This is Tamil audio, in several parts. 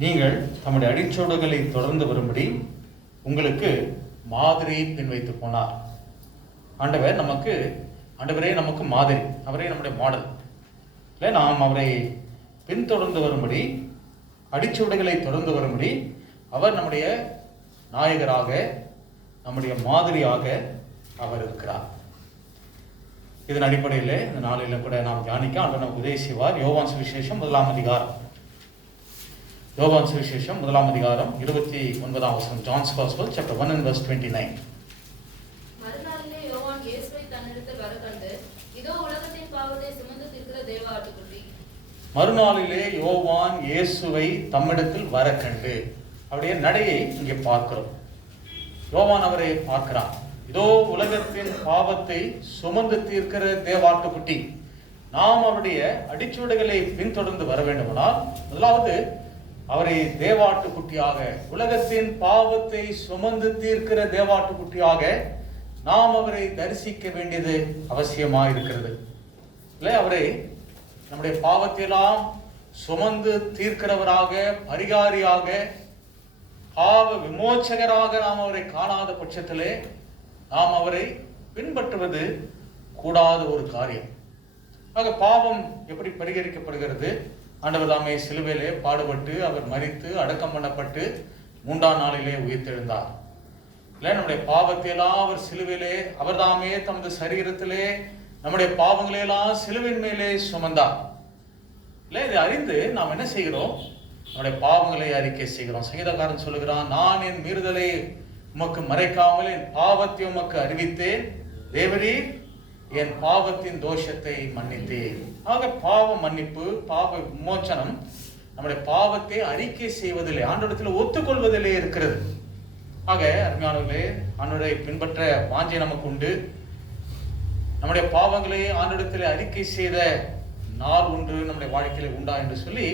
நீங்கள் தம்முடைய அடிச்சோடுகளை தொடர்ந்து வரும்படி உங்களுக்கு மாதிரி பின் வைத்து போனார். ஆண்டவரே நமக்கு மாதிரி, அவரே நம்முடைய மாடல். இல்லை, நாம் அவரை பின்தொடர்ந்து வரும்படி, அடிச்சுவடுகளை தொடர்ந்து வரும்படி அவர் நம்முடைய நாயகராக, நம்முடைய மாதிரியாக அவர் இருக்கிறார். இதன் அடிப்படையில் இந்த நாளில் கூட நாம் தியானிக்க ஆண்டவர் நமக்கு உதவி செய்வார். யோவான் சுவிசேஷம் 1 அதிகாரம், யோவான் சுவிசேஷம் 1 அதிகாரம் 29ஆம் வசனம். John's gospel chapter 1 and verse 29. மறுநாளிலே யோவான் இயேசுவை தன்னிடத்தில் வரக்கண்டு, இதோ உலகத்தின் பாவத்தை சுமந்து தீர்க்கிற தேவ ஆட்டுக்குட்டி. மறுநாளிலே யோவான் இயேசுவை தம்மிடத்தில் வரக்கண்டு, அவருடைய நடையை இங்கே பார்க்கிறோம். யோவான் அவரை பார்க்கிறான். இதோ உலகத்தின் பாவத்தை சுமந்து தீர்க்கிற தேவாட்டுக்குட்டி. நாம் அவருடைய அடிச்சுவடுகளை பின்தொடர்ந்து வர வேண்டுமானால் முதலாவது அவரை தேவாட்டுக்குட்டியாக, உலகத்தின் பாவத்தை சுமந்து தீர்க்கிற தேவாட்டுக்குட்டியாக நாம் அவரை தரிசிக்க வேண்டியது அவசியமாக இருக்கிறது. இல்லை, அவரை நம்முடைய பாவத்தையெல்லாம் சுமந்து தீர்க்கிறவராக, பரிகாரியாக, பாவ விமோச்சகராக நாம் அவரை காணாத பட்சத்திலே நாம் அவரை பின்பற்றுவது கூடாத ஒரு காரியம். ஆக பாவம் எப்படி பரிகரிக்கப்படுகிறது? ஆண்டவர் தாமே சிலுவையிலே பாடுபட்டு அவர் மரித்து அடக்கம் பண்ணப்பட்டு 3ஆம் நாளிலே உயிர்த்தெழுந்தார். இல்லை, நம்முடைய பாவத்தையெல்லாம் அவர் சிலுவையிலே, அவர் தாமே தமது சரீரத்திலே நம்முடைய பாவங்களையெல்லாம் சிலுவின் மேலே சுமந்தார். இல்லை, இதை அறிந்து நாம் என்ன செய்கிறோம்? நம்முடைய பாவங்களை அறிக்கை செய்கிறோம். சங்கீதக்காரன் சொல்லுகிறான், நான் என் மீறுதலை உமக்கு மறைக்காமல் என் பாவத்தை உமக்கு அறிவித்தேன், தேவரீர் என் பாவத்தின் தோஷத்தை மன்னித்தேன். ஆக பாவ மன்னிப்பு, பாவ விமோச்சனம் நம்முடைய பாவத்தை அறிக்கை செய்வதிலே, ஆண்டவரிடத்தில் ஒத்துக்கொள்வதிலே இருக்கிறது. ஆக அருமையானவர்களே, ஆண்டவரை பின்பற்ற வாஞ்சை நமக்கு உண்டு. நம்முடைய பாவங்களை ஆண்டவரிடத்தில் அறிக்கை செய்த நாள் ஒன்று நம்முடைய வாழ்க்கையில உண்டா என்று சொல்லி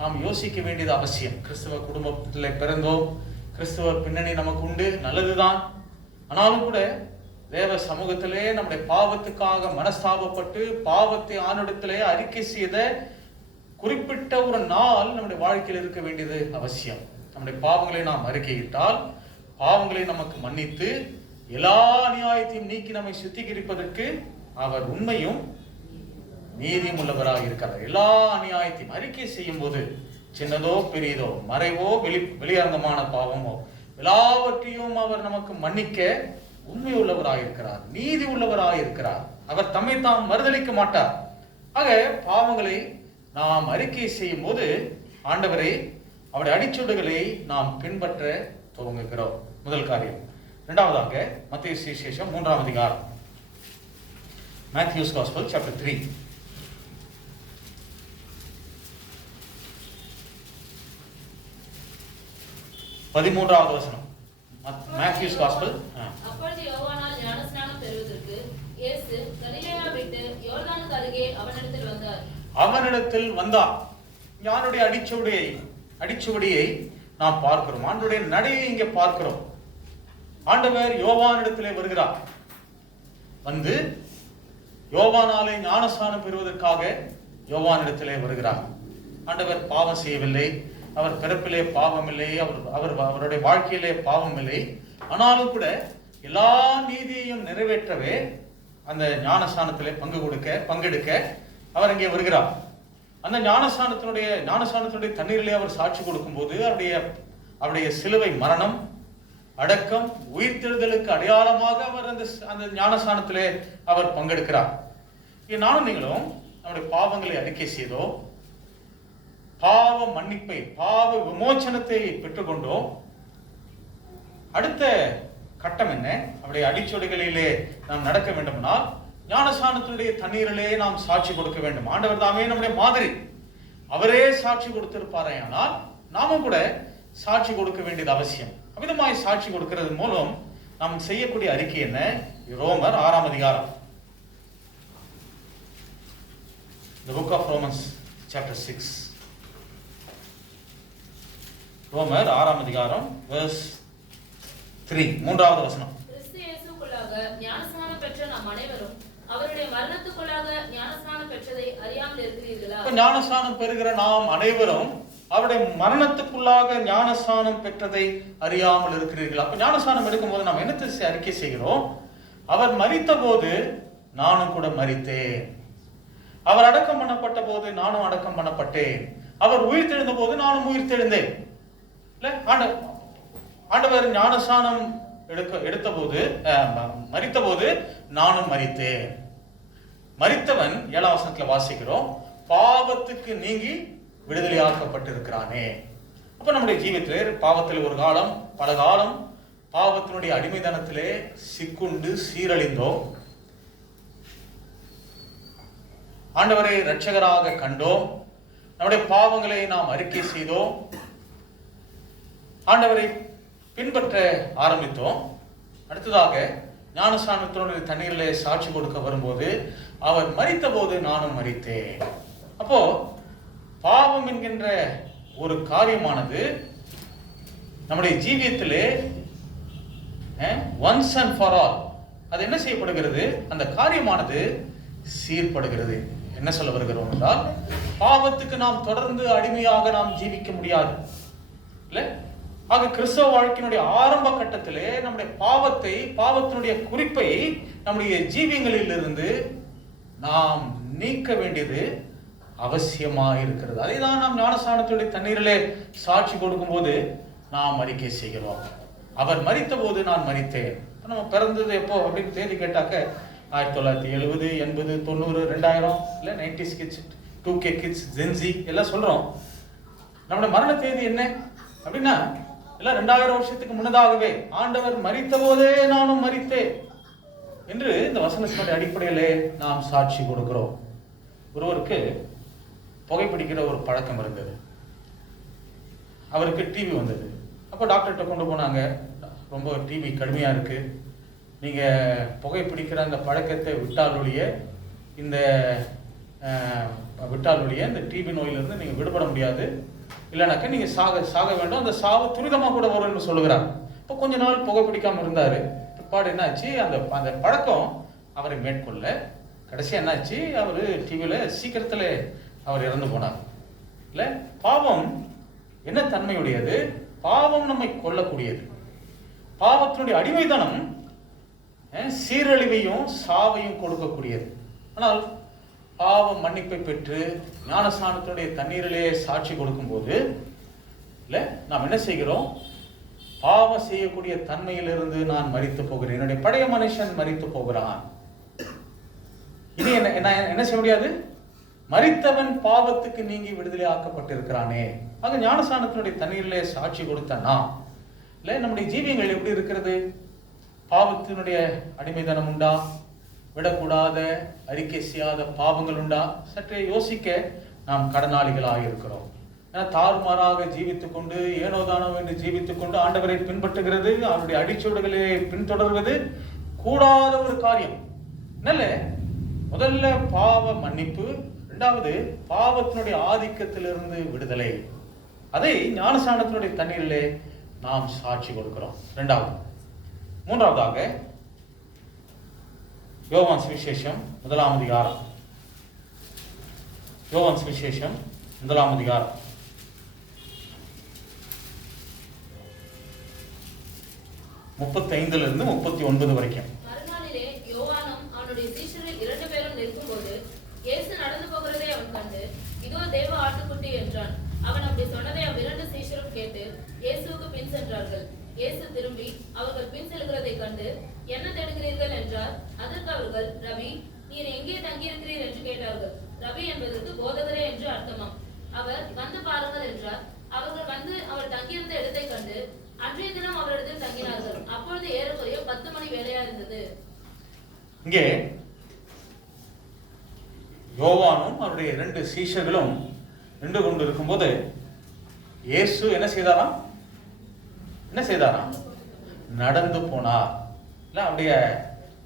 நாம் யோசிக்க வேண்டியது அவசியம். கிறிஸ்தவ குடும்பத்தில் பிறந்தோம், கிறிஸ்தவ பின்னணி நமக்கு உண்டு, நல்லதுதான். ஆனாலும் கூட தேவ சமூகத்திலே நம்முடைய பாவத்துக்காக மனஸ்தாபப்பட்டு பாவத்தை ஆண்டவரிடத்திலே அறிக்கை செய்த குறிப்பிட்ட ஒரு நாள் நம்முடைய வாழ்க்கையில் இருக்க வேண்டியது அவசியம். நம்முடைய பாவங்களை நாம் அறிக்கையிட்டால் பாவங்களை நமக்கு மன்னித்து எல்லா அநியாயத்தையும் நீக்கி நம்மை சுத்திகரிப்பதற்கு அவர் உண்மையும் நீதியும் உள்ளவராக இருக்கிறார். எல்லா அநியாயத்தையும் அறிக்கை செய்யும் போது, சின்னதோ பெரியதோ, மறைவோ வெளியரங்கமான பாவமோ, எல்லாவற்றையும் அவர் நமக்கு மன்னிக்க உண்மை உள்ளவராக இருக்கிறார், நீதி உள்ளவராக இருக்கிறார். அவர் தம்மை தாம் மறுதலிக்க மாட்டார். ஆக பாவங்களை நாம் அறிக்கை செய்யும் போது ஆண்டவரை, அவருடைய அடிச்சுவடுகளை நாம் பின்பற்ற துவங்குகிறோம். முதல் காரியம். இரண்டாவதாக மத்தேயு சுவிசேஷம் 3ஆம் அதிகாரம், Matthew's Gospel chapter 3. பதிமூன்றாவது வசனம். Matthew's Gospel. அப்பொழுது யோவானால் ஞானஸ்நானம் பெறுவதற்கு இயேசு கலிலேயா விட்டு யோர்தானுக்கு அருகே அவனிடத்தில் வந்தார். ஞானுடைய அடிச்சுவடியை நாம் பார்க்கிறோம். ஆண்டவருடைய நடையை இங்கே பார்க்கிறோம். ஆண்டவர் யோவானிடத்திலே வருகிறார். வந்து யோவானாலே ஞானஸ்நானம் பெறுவதற்காக யோவானிடத்திலே வருகிறார். ஆண்டவர் பாவம் செய்யவில்லை, அவர் பிறப்பிலே பாவம் இல்லை, அவருடைய வாழ்க்கையிலே பாவம் இல்லை. ஆனாலும் கூட எல்லா நீதியையும் நிறைவேற்றவே அந்த ஞானஸ்நானத்திலே பங்கெடுக்க அவர் அங்கே வருகிறார். அந்த ஞானஸ்நானத்தினுடைய தண்ணீரிலே அவர் சாட்சி கொடுக்கும் போது அவருடைய சிலுவை மரணம், அடக்கம், உயிர்த்தெழுதலுக்கு அடையாளமாக அவர் அந்த ஞானஸ்நானத்திலே அவர் பங்கெடுக்கிறார். நானும் நீங்களும் நம்முடைய பாவங்களை அறிக்கை செய்தோம், பாவ மன்னிப்பை, பாவ விமோச்சனத்தை பெற்றுக்கொண்டோம். அடுத்த கட்டம் என்ன? அவருடைய அடிச்சுவடுகளிலே நாம் நடக்க வேண்டும்னால் ஞானஸ்நானத்தினுடைய தண்ணீரிலே நாம் சாட்சி கொடுக்க வேண்டும். ஆண்டவர் தாமே நம்முடைய மாதிரி, அவரே சாட்சி கொடுத்திருப்பாரே, ஆனால் நாமும் கூட சாட்சி கொடுக்க வேண்டியது அவசியம். அவ்விதமாய் சாட்சி கொடுக்கிறது மூலம் நாம் செய்யக்கூடிய அறிக்கை என்ன? ரோமர் 6ஆம் அதிகாரம், the book of Romans chapter 6. ரோமர் 6ஆம் அதிகாரம் verse 3, 3வது வசனம். கிறிஸ்து இயேசுவுக்குள்ளாக ஞானஸ்நானம் பெற்ற நாம் அனைவரும் அவருடைய மரணத்துக்குள்ளாக ஞானஸ்நானம் பெற்றதை அறியாமல் இருக்கிறீர்களா? ஞானஸ்நானம் பெறுகிற நாம் அனைவரும் அவருடைய மரணத்துக்குள்ளாக ஞானஸ்நானம் பெற்றதை அறியாமல் இருக்கிறீர்கள். அப்ப ஞானஸ்நானம் எடுக்கும்போது நாம் என்னத்தை அறிக்கை செய்கிறோம்? அவர் மரித்த போது நானும் கூட மரித்தேன். அவர் அடக்கம் பண்ணப்பட்ட போது நானும் அடக்கம் பண்ணப்பட்டேன். அவர் உயிர் தெழுந்த போது நானும் உயிர் தெழுந்தேன். ஆண்டவர் ஞானஸ்நானம் எடுத்த போது மரித்த போது நானும் மரித்தேன். மரித்தவன் 7ஆம் வசனத்துல வாசிக்கிறோம், பாவத்துக்கு நீங்கி விடுதலையாக்கப்பட்டிருக்கிறானே. அப்ப நம்முடைய ஜீவியத்திலே பாவத்தில் ஒரு காலம், பல காலம் பாவத்தினுடைய அடிமைதனத்திலே சிக்குண்டு சீரழிந்தோம். ஆண்டவரை இரட்சகராக கண்டோம். நம்முடைய பாவங்களை நாம் அறிக்கை செய்தோம். ஆண்டவரை பின்பற்ற ஆரம்பித்தோம். அடுத்ததாக ஞானஸ்நானத்தினுடைய தண்ணீரிலே சாட்சி கொடுக்க வரும்போது அவர் மரித்த போது நானும் மரித்தேன். அப்போ பாவம் என்கின்ற ஒரு காரியமானது நம்முடைய ஜீவியத்திலே ஒன்ஸ் அண்ட் ஃபார் ஆல் அது என்ன செய்யப்படுகிறது? அந்த காரியமானது சீர்படுகிறது. என்ன சொல்ல வருகிறோம் என்றால், பாவத்துக்கு நாம் தொடர்ந்து அடிமையாக நாம் ஜீவிக்க முடியாது. இல்ல, ஆக கிறிஸ்தவ வாழ்க்கையினுடைய ஆரம்ப கட்டத்திலே நம்முடைய பாவத்தினுடைய குறிப்பை நம்முடைய ஜீவியங்களில் இருந்து நாம் நீக்க வேண்டியது அவசியமாக இருக்கிறது. அதை தான் நாம் ஞானஸ்நானத்துடைய தண்ணீரிலே சாட்சி கொடுக்கும் போது நாம் அறிக்கை செய்கிறோம். அவர் மரித்த போது நான் மரித்தேன். நம்ம பிறந்தது எப்போ அப்படின்னு தேதி கேட்டாக்க 1970, 80, 90, 2000 இல்லை 90s kids, 2K kids, gen Z எல்லாம் சொல்றோம். நம்முடைய மரண தேதி என்ன அப்படின்னா எல்லாம் 2000 வருஷத்துக்கு முன்னதாகவே ஆண்டவர் மரித்த போதே நானும் மரித்தேன் என்று இந்த வசனத்தினுடைய அடிப்படையிலே நாம் சாட்சி கொடுக்கிறோம். ஒருவருக்கு புகைப்பிடிக்கிற ஒரு பழக்கம் இருந்தது. அவருக்கு டிவி வந்தது. அப்போ டாக்டர்கிட்ட கொண்டு போனாங்க. ரொம்ப டிவி கடுமையாக இருக்கு, நீங்க புகைப்பிடிக்கிற அந்த பழக்கத்தை விட்டாலொழிய இந்த டிபி நோயிலிருந்து நீங்க விடுபட முடியாது, இல்லைனாக்க நீங்க சாக வேண்டும், அந்த சாவு துரிதமாக கூட வரும் என்று சொல்லுகிறார். இப்போ கொஞ்ச நாள் புகைப்பிடிக்காம இருந்தாரு. பிற்பாடு என்னாச்சு, அந்த பழக்கம் அவரை மேற்கொள்ள கடைசி என்னாச்சு, அவர் டிவியில சீக்கிரத்துல அவர் இறந்து போனார். இல்ல, பாவம் என்ன தன்மையுடையது? பாவம் நம்மை கொல்லக்கூடியது. பாவத்தினுடைய அடிமைதனம் சீரழிவையும் சாவையும் கொடுக்கக்கூடியது. ஆனால் பாவம் மன்னிப்பை பெற்று ஞானஸ்நானத்தினுடைய தண்ணீரிலே சாட்சி கொடுக்கும் போது இல்ல நாம் என்ன செய்கிறோம்? பாவம் செய்யக்கூடிய தன்மையிலிருந்து நான் மரித்து போகிறேன், என்னுடைய பழைய மனுஷன் மரித்து போகிறான். இது என்ன செய்ய முடியாது? மரித்தவன் பாவத்துக்கு நீங்கி விடுதலை ஆக்கப்பட்டிருக்கிறானே. ஆக ஞானஸ்நானத்தினுடைய தண்ணீரிலே சாட்சி கொடுத்தனா இல்ல நம்முடைய ஜீவியங்கள் எப்படி இருக்கிறது? பாவத்தினுடைய அடிமைதனம் உண்டா? விடக்கூடாத அறிக்கை செய்யாத பாவங்கள் உண்டா? சற்றே யோசிக்க நாம் கடனாளிகளாக இருக்கிறோம். ஏன்னா தாறுமாறாக ஜீவித்துக் கொண்டு ஏனோதானோ என்று ஜீவித்துக் கொண்டு ஆண்டவரை பின்பற்றுகிறது, அவருடைய அடிச்சுவடுகளை பின்தொடர்வது கூடாத ஒரு காரியம். நல்ல முதல்ல பாவ மன்னிப்பு, இரண்டாவது பாவத்தினுடைய ஆதிக்கத்திலிருந்து விடுதலை. அதை ஞானஸ்நானத்தினுடைய தண்ணீரிலே நாம் சாட்சி கொடுக்கிறோம். மூன்றாவதாக யோவான் சுவிசேஷம் 1ஆம் அதிகாரம். யோவான் சுவிசேஷம் 1ஆம் அதிகாரம் 35 39 வரைக்கும். மறுநாளிலே யோவானும் அவனுடைய சீஷரில் 2 பேரும் நிற்கும்போது இயேசு நடந்து போகிறதை அவன் கண்டு, இதோ தேவ ஆட்டுக்குட்டி என்றான். அவன் அப்படி சொன்னதை அவ்விரண்டு சீஷரும் கேட்டு இயேசுவுக்கு பின் சென்றார்கள். இயேசு திரும்பி அவர்கள் பின் செல்கிறதை கண்டு, என்ன தேடுகிறீர்கள் என்றார். அதற்கு அவர்கள், ரபி, நீர் எங்கே தங்கியிருக்கிறீர் என்று கேட்டார்கள். ரபி என்பதற்கு போதகரே என்று அர்த்தமாம். அவர், வந்து பாருங்கள் என்றார். அவர்கள் வந்து அவர் தங்கியிருந்த இடத்தை கண்டு அன்றைய தினம் அவரிடத்தில் தங்கினார்கள். அப்பொழுது ஏறக்குறைய 10 மணி வேலையா இருந்தது. இங்கே யோவானும் அவருடைய 2 சீஷர்களும் நின்று கொண்டு இருக்கும்போது இயேசு என்ன செய்தாராம்? நடந்து போனார். இல்ல, அவருடைய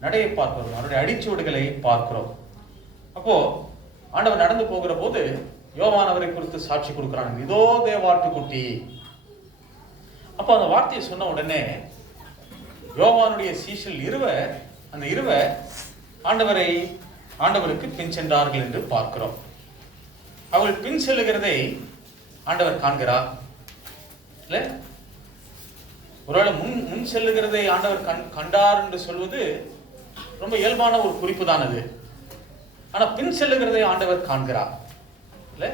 நடையை பார்க்கிறோம், அவருடைய அடிச்சுவடுகளை பார்க்கிறோம். அப்போ ஆண்டவர் நடந்து போகிற போது யோவான் அவரை குறித்து சாட்சி கொடுக்கிறான், இதோ தேவாட்டுக்குட்டி. அப்போ அந்த வார்த்தையை சொன்ன உடனே யோவானுடைய சீஷர்கள் அந்த இருவர் ஆண்டவருக்கு பின் சென்றார்கள் என்று பார்க்கிறோம். அவர்கள் பின் செல்லுகிறதை ஆண்டவர் காண்கிறார். இல்ல, ஒருவேளை முன் செல்லுகிறதை ஆண்டவர் கண்டார் என்று சொல்வது ரொம்ப இயல்பான ஒரு குறிப்பு தான் அது. ஆனா பின் செல்லுகிறதை ஆண்டவர் காண்கிறார். இல்ல,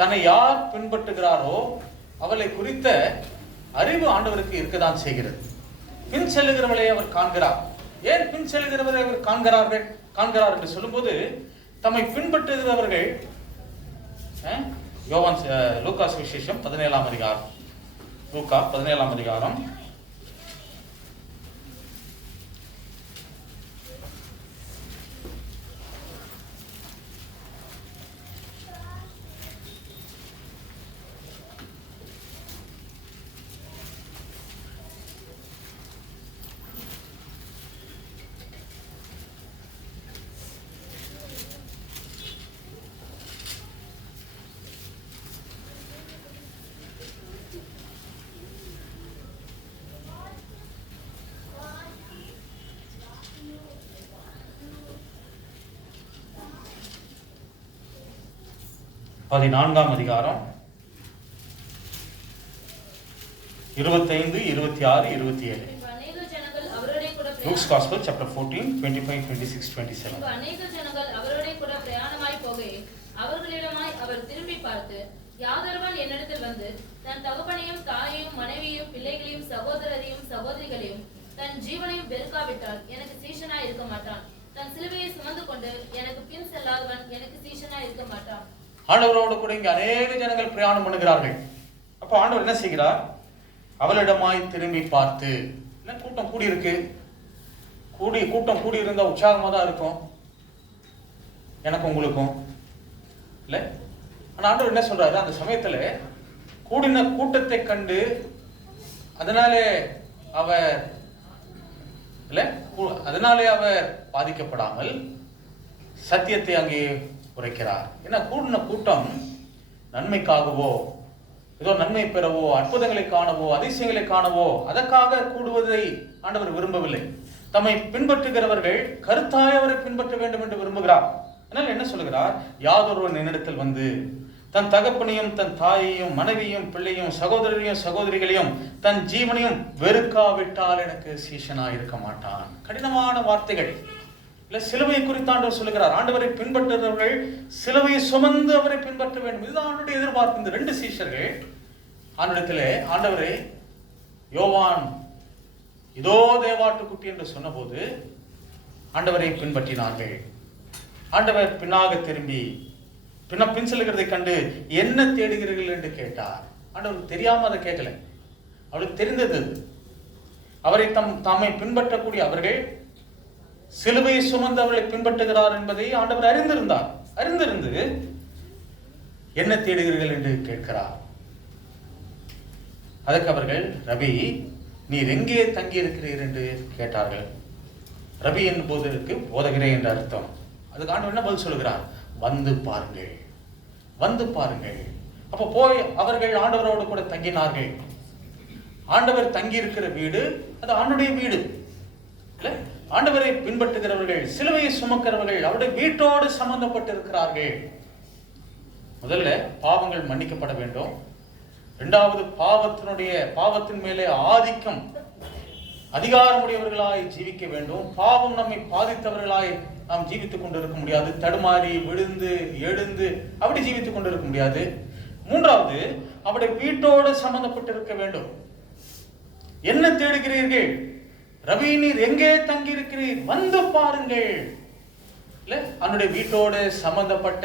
தன்னை யார் பின்பற்றுகிறாரோ அவளை குறித்த அறிவு ஆண்டவருக்கு இருக்கதான் செய்கிறது. பின் செல்லுகிறவளை அவர் காண்கிறார். ஏன் பின் செல்லுகிறவரை அவர் காண்கிறார் என்று சொல்லும்போது, தம்மை பின்பற்றுகிறவர்கள் யோவான் லூக்கா சுவிசேஷம் 17ஆம் அதிகாரம், லூக்கா 17ஆம் அதிகாரம் 14ஆம் அதிகாரம் 25, 26, 27. Luke's Gospel, chapter 14, 25, 26, 27. அநேக ஜனங்கள் அவரோடே கூட பிரயாணமாய் போகையில் அவர்களிடமாய் அவர் திரும்பி பார்த்து, யாதொருவன் என்னிடத்தில் வந்து தன் தகப்பனையும் தாயையும் மனைவியையும் பிள்ளைகளையும் சகோதரரையும் சகோதரிகளையும் தன் ஜீவனையும் வெறுக்காவிட்டால் எனக்கு சீஷனாய் இருக்க மாட்டான். தன் சிலுவையை சுமந்து கொண்டு எனக்கு பின் செல்லாதவன் எனக்கு சீஷனாய் இருக்க மாட்டான். ஆண்டவரோடு கூட இங்க அநேக ஜனங்கள் பிரயாணம் பண்ணுகிறார்கள். அப்ப ஆண்டவர் என்ன செய்கிறார்? அவளிடமாய் திரும்பி பார்த்து, கூட்டம் கூடி இருக்கு, கூட்டம் கூடி இருந்தா உற்சாகமா தான் இருக்கும் எனக்கு உங்களுக்கும் இல்ல. ஆனா ஆண்டவர் என்ன சொல்றாரு? அந்த சமயத்துல கூடின கூட்டத்தை கண்டு அதனாலே அவர் பாதிக்கப்படாமல் சத்தியத்தை அங்கே உரைக்கிறார். ஏன்னா கூடின கூட்டம் நன்மைக்காகவோ ஏதோ நன்மை பெறவோ அற்புதங்களை காணவோ அதிசயங்களை காணவோ அதற்காக கூடுவதை ஆண்டவர் விரும்பவில்லை. தம்மை பின்பற்றுகிறவர்கள் கருத்தாய் அவரை பின்பற்ற வேண்டும் என்று விரும்புகிறார். அதனால என்ன சொல்லுகிறார்? யாதொருவன் என்னிடத்தில் வந்து தன் தகப்பனையும் தன் தாயையும் மனைவியும் பிள்ளையும் சகோதரரையும் சகோதரிகளையும் தன் ஜீவனையும் வெறுக்காவிட்டால் எனக்கு சீஷனாய் இருக்க மாட்டான். கடினமான வார்த்தைகள் இல்ல. சிலுவை குறித்து ஆண்டவர் சொல்லுகிறார். ஆண்டவரை பின்பற்றுகிறவர்கள் சிலுவையை சுமந்து அவரை பின்பற்ற வேண்டும். இதுதான் ஆண்டவருடைய எதிர்பார்ப்பு. இந்த 2 சீஷர்கள் ஆண்டவரிடத்திலே ஆண்டவரை யோவான் இதோ தேவாட்டுக்குட்டி என்று சொன்னபோது ஆண்டவரை பின்பற்றினார்கள். ஆண்டவர் பின்னாக திரும்பி பின் செல்லுகிறதை கண்டு என்ன தேடுகிறீர்கள் என்று கேட்டார். ஆண்டவருக்கு தெரியாம அதை கேட்கல, அவருக்கு தெரிந்தது. அவரை தம்மை பின்பற்றக்கூடிய அவர்கள் சிலுவையை சுமந்து அவர்களை பின்பற்றுகிறார் என்பதை ஆண்டவர் அறிந்திருந்து என்ன தேடுகிறீர்கள் என்று கேட்கிறார். அதற்கு அவர்கள், ரபி நீர் எங்கே தங்கி இருக்கிறீர் என்று கேட்டார்கள். ரபி என்பதற்கு போதகரே என்ற அர்த்தம். அதுக்கு ஆண்டவர் என்ன பதில் சொல்கிறார்? வந்து பாருங்கள், வந்து பாருங்கள். அப்ப போய் அவர்கள் ஆண்டவரோடு கூட தங்கினார்கள். ஆண்டவர் தங்கி இருக்கிற வீடு அது ஆண்டுடைய வீடு. ஆண்டவரை பின்பற்றுகிறவர்கள் சிலுவையை சுமக்கிறவர்கள் அவருடைய வீட்டோடு சம்பந்தப்பட்டிருக்கிறார்கள். முதல்ல பாவங்கள் மன்னிக்கப்பட வேண்டும். 2வது பாவத்தின் மேலே ஆதிக்கம் அதிகாரமுடையவர்களாய் ஜீவிக்க வேண்டும். பாவம் நம்மை பாதித்தவர்களாய் நாம் ஜீவித்துக் கொண்டிருக்க முடியாது. தடுமாறி விழுந்து எழுந்து அப்படி ஜீவித்துக் கொண்டிருக்க முடியாது. 3வது அவருடைய வீட்டோடு சம்பந்தப்பட்டிருக்க வேண்டும். என்ன தேடுகிறீர்கள்? ரவி நீர் எங்கே தங்கி இருக்கிறீர்? வந்து பாருங்கள். அவனுடைய வீட்டோடு சம்பந்தப்பட்ட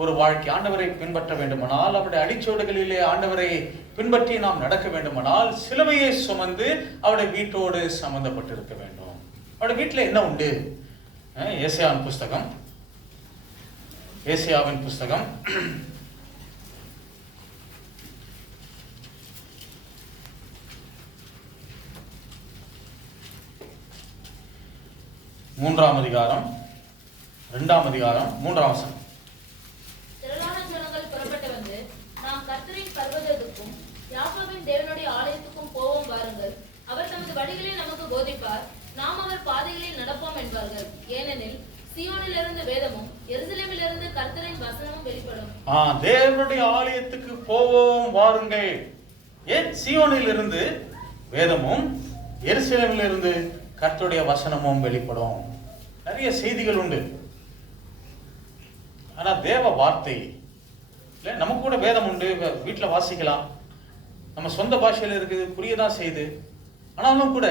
ஒரு வாழ்க்கை. ஆண்டவரை பின்பற்ற வேண்டுமானால் அவருடைய அடிச்சோடுகளிலே ஆண்டவரை பின்பற்றி நாம் நடக்க வேண்டுமானால் சிலுவையை சுமந்து அவருடைய வீட்டோடு சம்பந்தப்பட்டிருக்க வேண்டும். அவருடைய வீட்டில் என்ன உண்டு? ஏசாயாவின் புஸ்தகம் 3ஆம் அதிகாரம் 2ஆம் அதிகாரம் 3ஆம் வசனம். திரளான ஜனங்கள் புறப்பட்டு வந்து, நாம் கர்த்தரின் பர்வதத்துக்கும் யாக்கோபின் தேவனுடைய ஆலயத்துக்கும் போவோம் வாருங்கள். அவர் தமது வழிகளை நமக்கு போதிப்பார், நாம் அவர் பாதைகளில் நடப்போம் என்பார்கள். ஏனெனில் சீயோனிலிருந்து வேதமும் எருசலேமிலிருந்து கர்த்தரின் வசனமும் வெளிப்படும். தேவனுடைய ஆலயத்துக்கு போவோம் வாருங்கள். ஏன்? சீயோனில் இருந்து வேதமும் எருசலேமில் இருந்து கர்த்தருடைய வசனமும் வெளிப்படும். நிறைய செய்திகள் உண்டு. ஆனா தேவ வார்த்தை இல்ல, நமக்கு கூட வேதம் உண்டு, வீட்டுல வாசிக்கலாம், நம்ம சொந்த பாஷையில இருக்குது, புரியதான் செய்யுது. ஆனாலும் கூட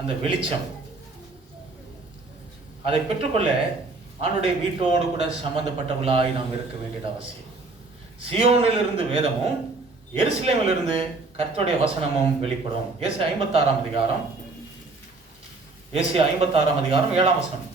அந்த வெளிச்சம் அதை பெற்றுக்கொள்ள ஆண்டுடைய வீட்டோடு கூட சம்பந்தப்பட்டவர்களாய் நாம் இருக்க வேண்டியது அவசியம். சியோனில் இருந்து வேதமும் எருசலேமில் இருந்து கர்த்தருடைய வசனமும் வெளிப்படும். ஏசாயா 56 அதிகாரம் 7ஆம் வசனம்.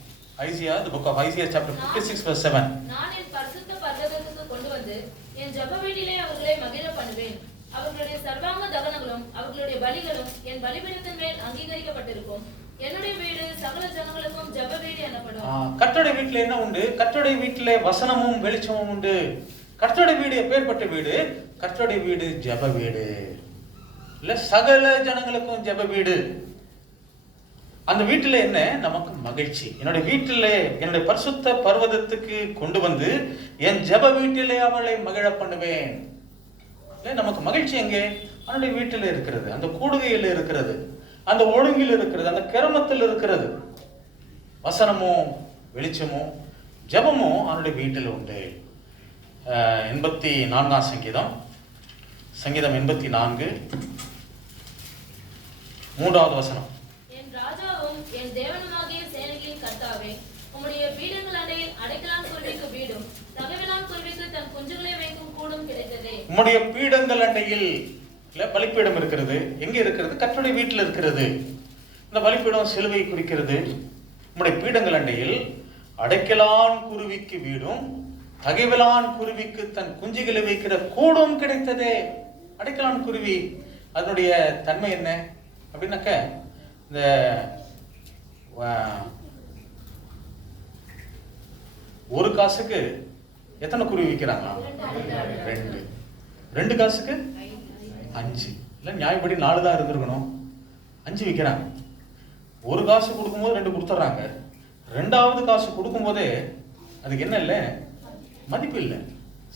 Isaiah, the book of Isaiah chapter 56 verse 7. நான் என் பரிசுத்த பர்வதத்துக்கு கொண்டு வந்து என் ஜெப வீட்டிலே அவர்களை மகிழ பண்ணுவேன். அவர்களுடைய சர்வாங்க தகனங்களும் அவர்களுடைய பலிகளும் என் பலிபீடத்தின் மேல் அங்கீகரிக்கப்பட்டிருக்கும். என்னுடைய வீடு சகல ஜனங்களுக்கும் ஜெப வீடு எனப்படும். கர்த்தருடைய வீட்டிலே என்ன உண்டு? கர்த்தருடைய வீட்டிலே வசனமும் வெளிச்சமும் உண்டு. கர்த்தருடைய வீடு எப்பேற்பட்ட வீடு? கர்த்தருடைய வீடு ஜெப வீடு. இல்ல, சகல ஜனங்களுக்கும் ஜெப வீடு. அந்த வீட்டில என்ன? நமக்கு மகிழ்ச்சி. என்னுடைய வீட்டிலே, என்னுடைய பரிசுத்த பர்வதத்துக்கு கொண்டு வந்து என் ஜெப வீட்டிலே அவளை மகிழ பண்ணுவேன். நமக்கு மகிழ்ச்சி எங்கே? அவனுடைய வீட்டில் இருக்கிறது, அந்த கூடுகையில் இருக்கிறது, அந்த ஒழுங்கில் இருக்கிறது, அந்த கிரமத்தில் இருக்கிறது. வசனமும் வெளிச்சமும் ஜெபமும் அவனுடைய வீட்டில் உண்டு. 84ஆம் சங்கீதம் 84 3வது வசனம். என் ராஜாவும் என் தேவனுமாகிய சேனைகளின் கர்த்தாவே, உம்முடைய பீடங்கள் அண்டையில் அடைக்கலான் குருவிக்கு வீடும் தகவிலான் குருவிக்கு தன் குஞ்சுகளை வைக்கும் கூடும் கிடைத்ததே. உம்முடைய பீடங்கள் அண்டையில் பலிப்பீடம் இருக்கிறது. எங்க இருக்கிறது? கர்த்தருடைய வீட்டில் இருக்கிறது. இந்த பலிப்பீடம் சிலுவை குறிக்கிறது. உம்முடைய பீடங்கள் அண்டையில் அடைக்கலான் குருவிக்கு வீடும் தகவிலான் குருவிக்கு தன் குஞ்சுகளை வைக்கிற கூடும் கிடைத்ததே. அடைக்கலான் குருவி அதனுடைய தன்மை என்ன அப்படின்னாக்க, இந்த ஒரு காசுக்கு எத்தனை குருவி விற்கிறாங்களா? 2 காசுக்கு 5. இல்லை, நியாயப்படி 4 தான் இருந்திருக்கணும், 5 விற்கிறாங்க. ஒரு காசு கொடுக்கும்போது 2 கொடுத்துட்றாங்க. 2வது காசு கொடுக்கும் போதே அதுக்கு என்ன இல்லை? மதிப்பு இல்லை.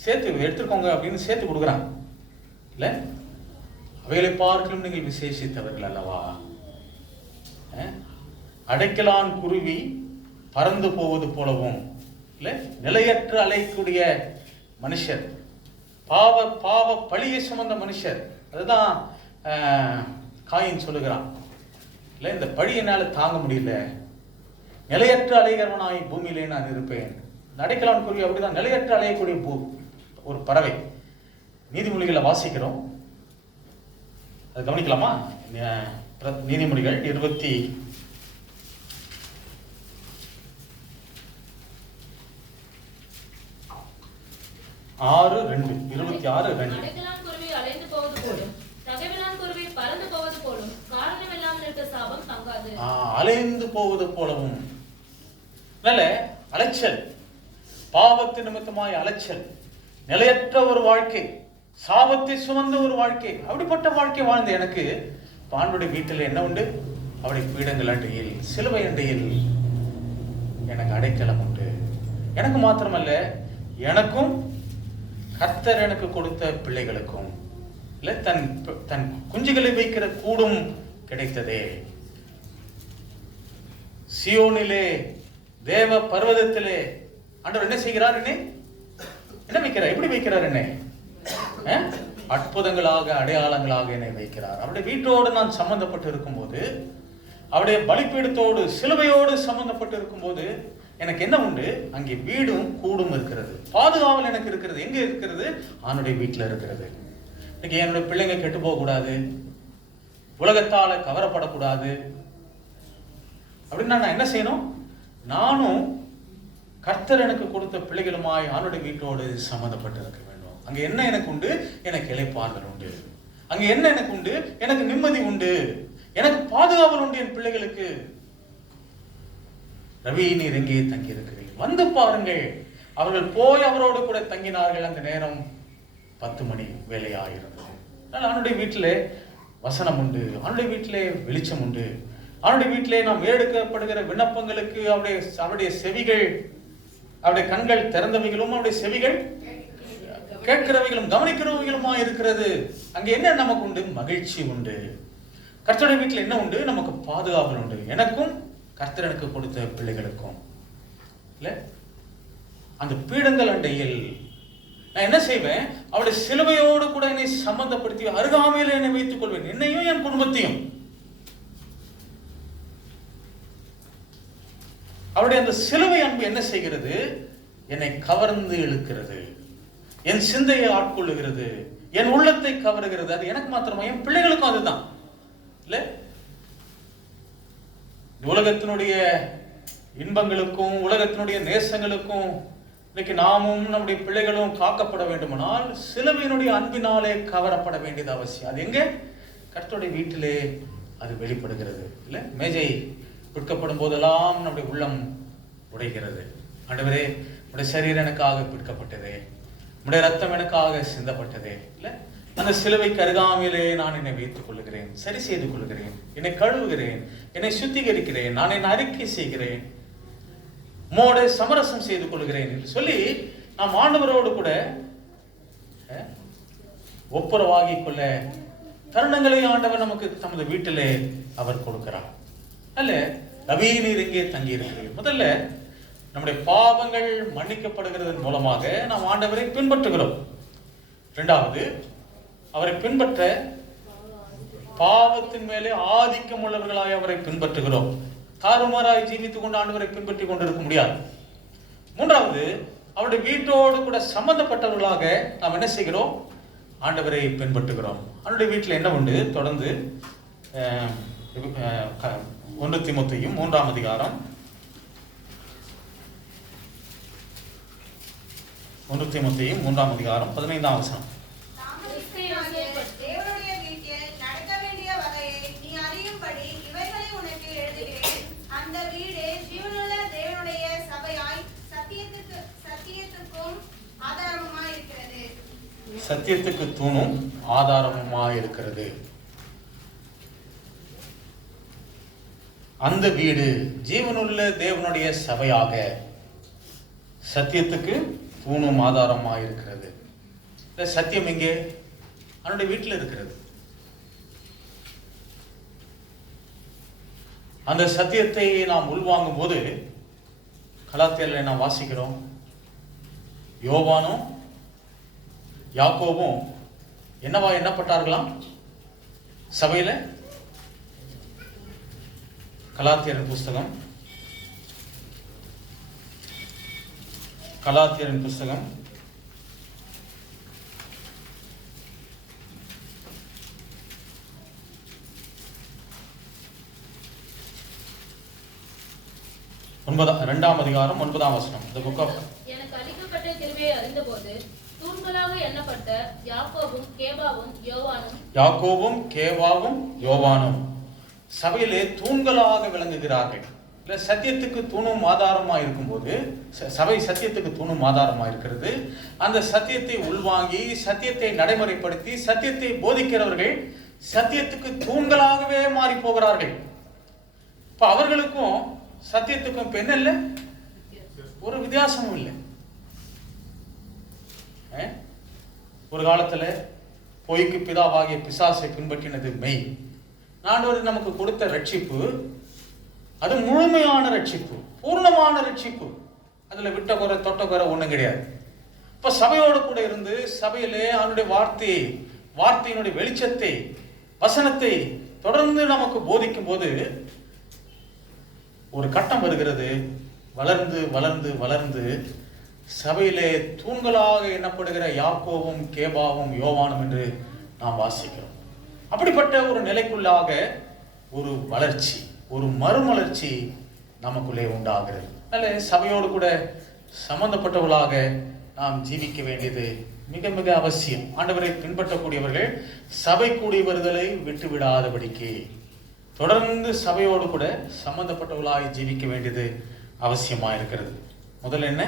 சேர்த்து எடுத்துக்கோங்க அப்படின்னு சேர்த்து கொடுக்குறாங்க. இல்லை, அவைகளை பார்க்கலும் நீங்கள் விசேஷித்தவர்கள் அல்லவா? அடைக்கலான் குருவி பறந்து போவது போலவும், இல்லை, நிலையற்ற அலைக்கூடிய மனுஷர், பாவ பழியை சுமந்த மனுஷர். அதுதான் காயின் சொல்லுகிறான். இல்லை, இந்த பழி என்னால் தாங்க முடியல, நிலையற்ற அலைகிறவனாய் பூமியிலே நான் இருப்பேன். அடைக்கலான் குருவி அப்படிதான், நிலையற்ற அலையக்கூடிய ஒரு பறவை. நீதிமொழிகளை வாசிக்கிறோம், அது கவனிக்கலாமா? நீதிமொழிகள் 26:2. அடைக்கலான் குருவி அலைந்து போவது போலும் தகவிலான் குருவி பறந்து போவது போலும் காரணம் இல்லாமல் இருக்க சாபம் தங்காது. அலைந்து போவது போலவும், அலைச்சல், பாவத்து நிமித்தமாய் அலைச்சல், நிலையற்ற ஒரு வாழ்க்கை, சாபத்தை சுமந்த ஒரு வாழ்க்கை. அப்படிப்பட்ட வாழ்க்கை வாழ்ந்த எனக்கு ஆண்டவருடைய வீட்டில் என்ன உண்டு? அவருடைய பீடங்கள் அண்டையில், சிலுவை அண்டையில் எனக்கு அடைக்கலம் உண்டு. எனக்கு மாத்திரமல்ல, எனக்கும் கர்த்தர் எனக்கு கொடுத்த பிள்ளைகளுக்கும் இல்லை, தன் குஞ்சுகளை வைக்கிற கூடும் கிடைத்ததே. சியோனிலே, தேவ பர்வதத்திலே ஆண்டவர் என்ன செய்கிறார்? என்ன வைக்கிறார்? எப்படி வைக்கிறார்? என்னை அற்புதங்களாக, அடையாளங்களாக என்னை வைக்கிறார். அவருடைய வீட்டோடு நான் சம்பந்தப்பட்டு இருக்கும்போது, அவருடைய பலிப்பீடத்தோடு, சிலுவையோடு சம்பந்தப்பட்டு இருக்கும்போது எனக்கு என்ன உண்டு? அங்கே வீடும் கூடும் இருக்கிறது. பாதுகாவல் எனக்கு இருக்கிறது. எங்க இருக்கிறது? அவனுடைய வீட்டில் இருக்கிறது. இன்னைக்கு என்னுடைய பிள்ளைங்க கெட்டு போகக்கூடாது, உலகத்தால கவரப்படக்கூடாது அப்படின்னா நான் என்ன செய்யணும்? நானும் கர்த்தர் எனக்கு கொடுத்த பிள்ளைகளுமாய் அவனுடைய வீட்டோடு சம்பந்தப்பட்டு இருக்க வேண்டும். அங்க என்ன எனக்கு உண்டு? எனக்கு இளைப்பாறுதல் உண்டு. அங்க என்ன எனக்கு உண்டு? எனக்கு நிம்மதி உண்டு, எனக்கு பாதுகாவல் உண்டு. என் பிள்ளைகளுக்கு, ரவி, நீர் எங்கே தங்கி இருக்கிறீர்கள்? வந்து பாருங்கள். அவர்கள் போய் அவரோடு கூட தங்கினார்கள். அந்த நேரம் 10 மணி வேலையாயிருந்தது. அவனுடைய வீட்டிலே வசனம் உண்டு, அவனுடைய வீட்டிலே வெளிச்சம் உண்டு, அவனுடைய வீட்டிலே நாம் எடுக்கப்படுகிற விண்ணப்பங்களுக்கு அவருடைய செவிகள் அவருடைய கண்கள் திறந்தவைகளும் அவருடைய செவிகள் கேட்கிறவைகளும் கவனிக்கிறவைகளுமா இருக்கிறது. அங்க என்ன நமக்கு உண்டு? மகிழ்ச்சி உண்டு. கர்த்தருடைய வீட்டில் என்ன உண்டு? நமக்கு பாதுகாவல் உண்டு. எனக்கும் கர்த்தர் எனக்கு கொடுத்த பிள்ளைகளுக்கும். இல்ல அந்த பீடங்கள் அண்டையில் நான் என்ன செய்வேன்? அவருடைய சிலுவையோடு கூட என்னை சம்பந்தப்படுத்தி அருகாமையில் என்னை வைத்துக் கொள்வேன், என்னையும் என் குடும்பத்தையும். அவருடைய அந்த சிலுவை அன்பு என்ன செய்கிறது? என்னை கவர்ந்து இழுக்கிறது, என் சிந்தையை ஆட்கொள்ளுகிறது, என் உள்ளத்தை கவருகிறது. அது எனக்கு மாத்திரமா, என் பிள்ளைகளுக்கும் அதுதான். இல்ல உலகத்தினுடைய இன்பங்களுக்கும் உலகத்தினுடைய நேசங்களுக்கும் இன்னைக்கு நாமும் நம்முடைய பிள்ளைகளும் காக்கப்பட வேண்டுமானால் சிலுவையினுடைய அன்பினாலே கவரப்பட வேண்டியது அவசியம். அது எங்க? கர்த்தருடைய வீட்டிலே அது வெளிப்படுகிறது. இல்ல மேஜை பிற்கப்படும் போதெல்லாம் நம்முடைய உள்ளம் உடைகிறது. ஆண்டவரே, உடைய சரீரம் எனக்காக பிற்கப்பட்டதே, உடைய ரத்தம் எனக்காக சிந்தப்பட்டதே. இல்ல அந்த சிலுவைக்கு அருகாமையிலே நான் என்னை வைத்துக் கொள்ளுகிறேன், சரி செய்து கொள்கிறேன், என்னை கழுவுகிறேன், என்னை சுத்திகரிக்கிறேன், நான் என்னை அறிக்கை செய்கிறேன், உம்மோடு சமரசம் செய்து கொள்கிறேன் என்று சொல்லி நாம் ஆண்டவரோடு கூட ஒப்புரவாகி கொள்ள தருணங்களை ஆண்டவர் நமக்கு தமது வீட்டிலே அவர் கொடுக்கிறார். அல்ல நவீனீர் எங்கே தங்கி இருக்கிறீர்கள்? முதல்ல நம்முடைய பாவங்கள் மன்னிக்கப்படுகிறதன் மூலமாக நாம் ஆண்டவரை பின்பற்றுகிறோம். இரண்டாவது, அவரை பின்பற்ற பாவத்தின் மேலே ஆதிக்கம் உள்ளவர்களாய் அவரை பின்பற்றுகிறோம். தாறுமாறாய் ஜீவித்துக் கொண்டு ஆண்டவரை பின்பற்றி கொண்டிருக்க முடியாது. மூன்றாவது, அவருடைய வீட்டோடு கூட சம்பந்தப்பட்டவர்களாக நாம் என்ன செய்கிறோம்? ஆண்டவரை பின்பற்றுகிறோம். அவருடைய வீட்டில் என்ன உண்டு? தொடர்ந்து 1 தீமோத்தேயு 3ஆம் அதிகாரம் 1 தீமோத்தேயு 3ஆம் அதிகாரம் 15ஆம் வசனம். தேவனுடைய வீட்டில் நடக்க வேண்டிய வகையை நீ அறியும்படி இவைகளை உனக்கு எழுதுகிறேன். அந்த வீடு ஜீவனுள்ள தேவனுடைய சபையாய் சத்தியத்துக்கும் ஆதாரமுமாய் இருக்கிறது. சத்தியத்துக்கு தூணும் ஆதாரமுமாய் இருக்கிறது. அந்த வீடு ஜீவனுள்ள தேவனுடைய சபையாக சத்தியத்துக்கு தூணும் ஆதாரமாக இருக்கிறது. சத்தியம் எங்கே? அவனுடைய வீட்டில் இருக்கிறது. அந்த சத்தியத்தை நாம் உள்வாங்கும் போது கலாத்தியர்ல நாம் வாசிக்கிறோம், யோவானும் யாக்கோபும் என்னவா எண்ணப்பட்டார்களாம் சபையில? கலாத்தியரின் புஸ்தகம் 2ஆம் அதிகாரம் 9ஆம் வசனம். The book of எனக்கு அளிக்கப்பட்ட கிருபையை அறிந்தபோது தூண்களாக எண்ணப்பட்ட யாக்கோபும் கேபாவும் யோவானும் சபையிலே தூண்களாக விளங்குகிறார்கள். இல்ல சத்தியத்துக்கு தூணும் ஆதாரமா இருக்கும்போது, சபை சத்தியத்துக்கு தூணும் ஆதாரமா இருக்கிறது. அந்த சத்தியத்தை உள்வாங்கி சத்தியத்தை நடைமுறைப்படுத்தி சத்தியத்தை போதிக்கிறவர்கள் சத்தியத்துக்கு தூண்களாகவே மாறி போகிறார்கள். இப்ப அவர்களுக்கும் சத்தியத்துக்கும் இப்ப என்ன இல்லை? ஒரு வித்தியாசமும் இல்லை. ஒரு காலத்துல பொய்க்கு பிதாவாகிய பிசாசை பின்பற்றினது மெய். ஆண்டவர் நமக்கு கொடுத்த ரட்சிப்பு அது முழுமையான ரட்சிப்பு, பூர்ணமான ரட்சிப்பு. அதுல விட்ட குறை தொட்ட குறை ஒண்ணும் கிடையாது. இப்ப சபையோடு கூட இருந்து சபையிலே அவனுடைய வார்த்தையினுடைய வெளிச்சத்தை, வசனத்தை தொடர்ந்து நமக்கு போதிக்கும் போது ஒரு கட்டம் வருகிறது. வளர்ந்து வளர்ந்து வளர்ந்து சபையிலே தூண்களாக எண்ணப்படுகிற யாக்கோவும் கேபாவும் யோவானும் என்று நாம் வாசிக்கிறோம். அப்படிப்பட்ட ஒரு நிலைக்குள்ளாக ஒரு வளர்ச்சி, ஒரு மறுமலர்ச்சி நமக்குள்ளே உண்டாகிறது. அதனால சபையோடு கூட சம்பந்தப்பட்டவர்களாக நாம் ஜீவிக்க வேண்டியது மிக மிக அவசியம். ஆண்டவரை பின்பற்றக்கூடியவர்கள் சபை கூடி வருதலை விட்டு விடாதபடிக்கு தொடர்ந்து சபையோடு கூட சம்பந்தப்பட்டவர்களாக ஜீவிக்க வேண்டியது அவசியமா இருக்கிறது. முதல்ல என்ன?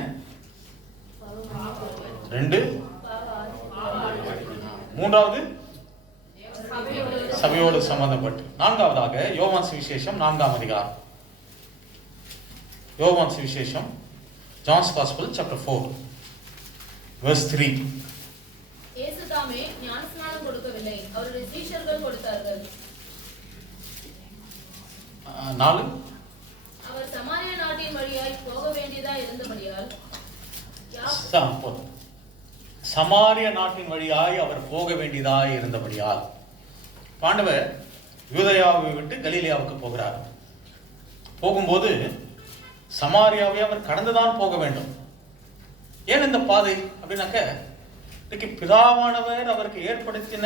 2. மூன்றாவது சபையோடு சம்பந்தப்பட்டு. 4ஆவதாக யோவான் சுவிசேஷம் 4ஆம் அதிகாரம். யோவான் சுவிசேஷம் John's Gospel chapter 4 verse 3. இயேசு தாமே ஞானஸ்நானம் கொடுக்கவில்லை, அவருடைய சீஷர்கள் கொடுத்தார்கள். 4. அவர் சமாரிய நாட்டின் வழியாய் போக வேண்டியதா இருந்தபடியால் சமாரிய நாட்டின் வழியாய் அவர் போக வேண்டியதாய் இருந்தபடியால் ஆண்டவர் யூதேயாவை விட்டு கலிலேயாவுக்கு போகிறார். போகும்போது சமாரியாவை அவர் கடந்துதான் போக வேண்டும். ஏன் இந்த பாதை அப்படின்னாக்க, இன்னைக்கு பிதாவானவர் அவருக்கு ஏற்படுத்தின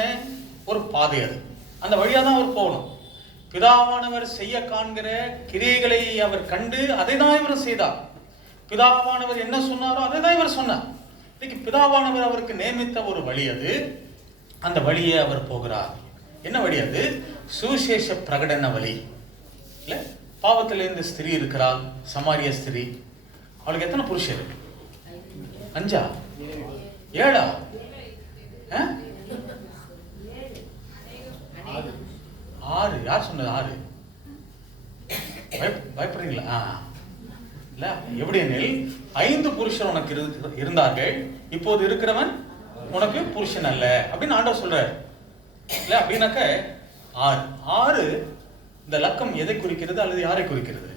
ஒரு பாதை அது. அந்த வழியா தான் அவர் போகணும். பிதாவானவர் செய்ய காண்கிற கிரியைகளை அவர் கண்டு அதை தான் இவர் செய்தார். பிதாவானவர் என்ன சொன்னாரோ அதை தான் இவர் சொன்னார். இன்னைக்கு பிதாவானவர் அவருக்கு நியமித்த ஒரு வழி அது. அந்த வழியை அவர் போகிறார். என்ன வழி அது? சுவிசேஷ பிரகடன வழி. இல்ல, பாவத்திலிருந்து ஸ்திரீ இருக்கிறாள், சமாரிய ஸ்திரீ. அவளுக்கு எத்தனை புருஷர்? 5 7 6. யார் சொன்னது 6? பயப்படுறீங்களா? இல்ல, எப்படி எனில் 5 புருஷன் உனக்கு இருந்தார்கள், இப்போது இருக்கிறவன் உனக்கு புருஷன் அல்ல அப்படின்னு ஆண்டவர் சொல்றாரு. இல்ல, அப்படின்னாக்க 6 இந்த லக்கம் எதை குறிக்கிறது அல்லது யாரை குறிக்கிறது?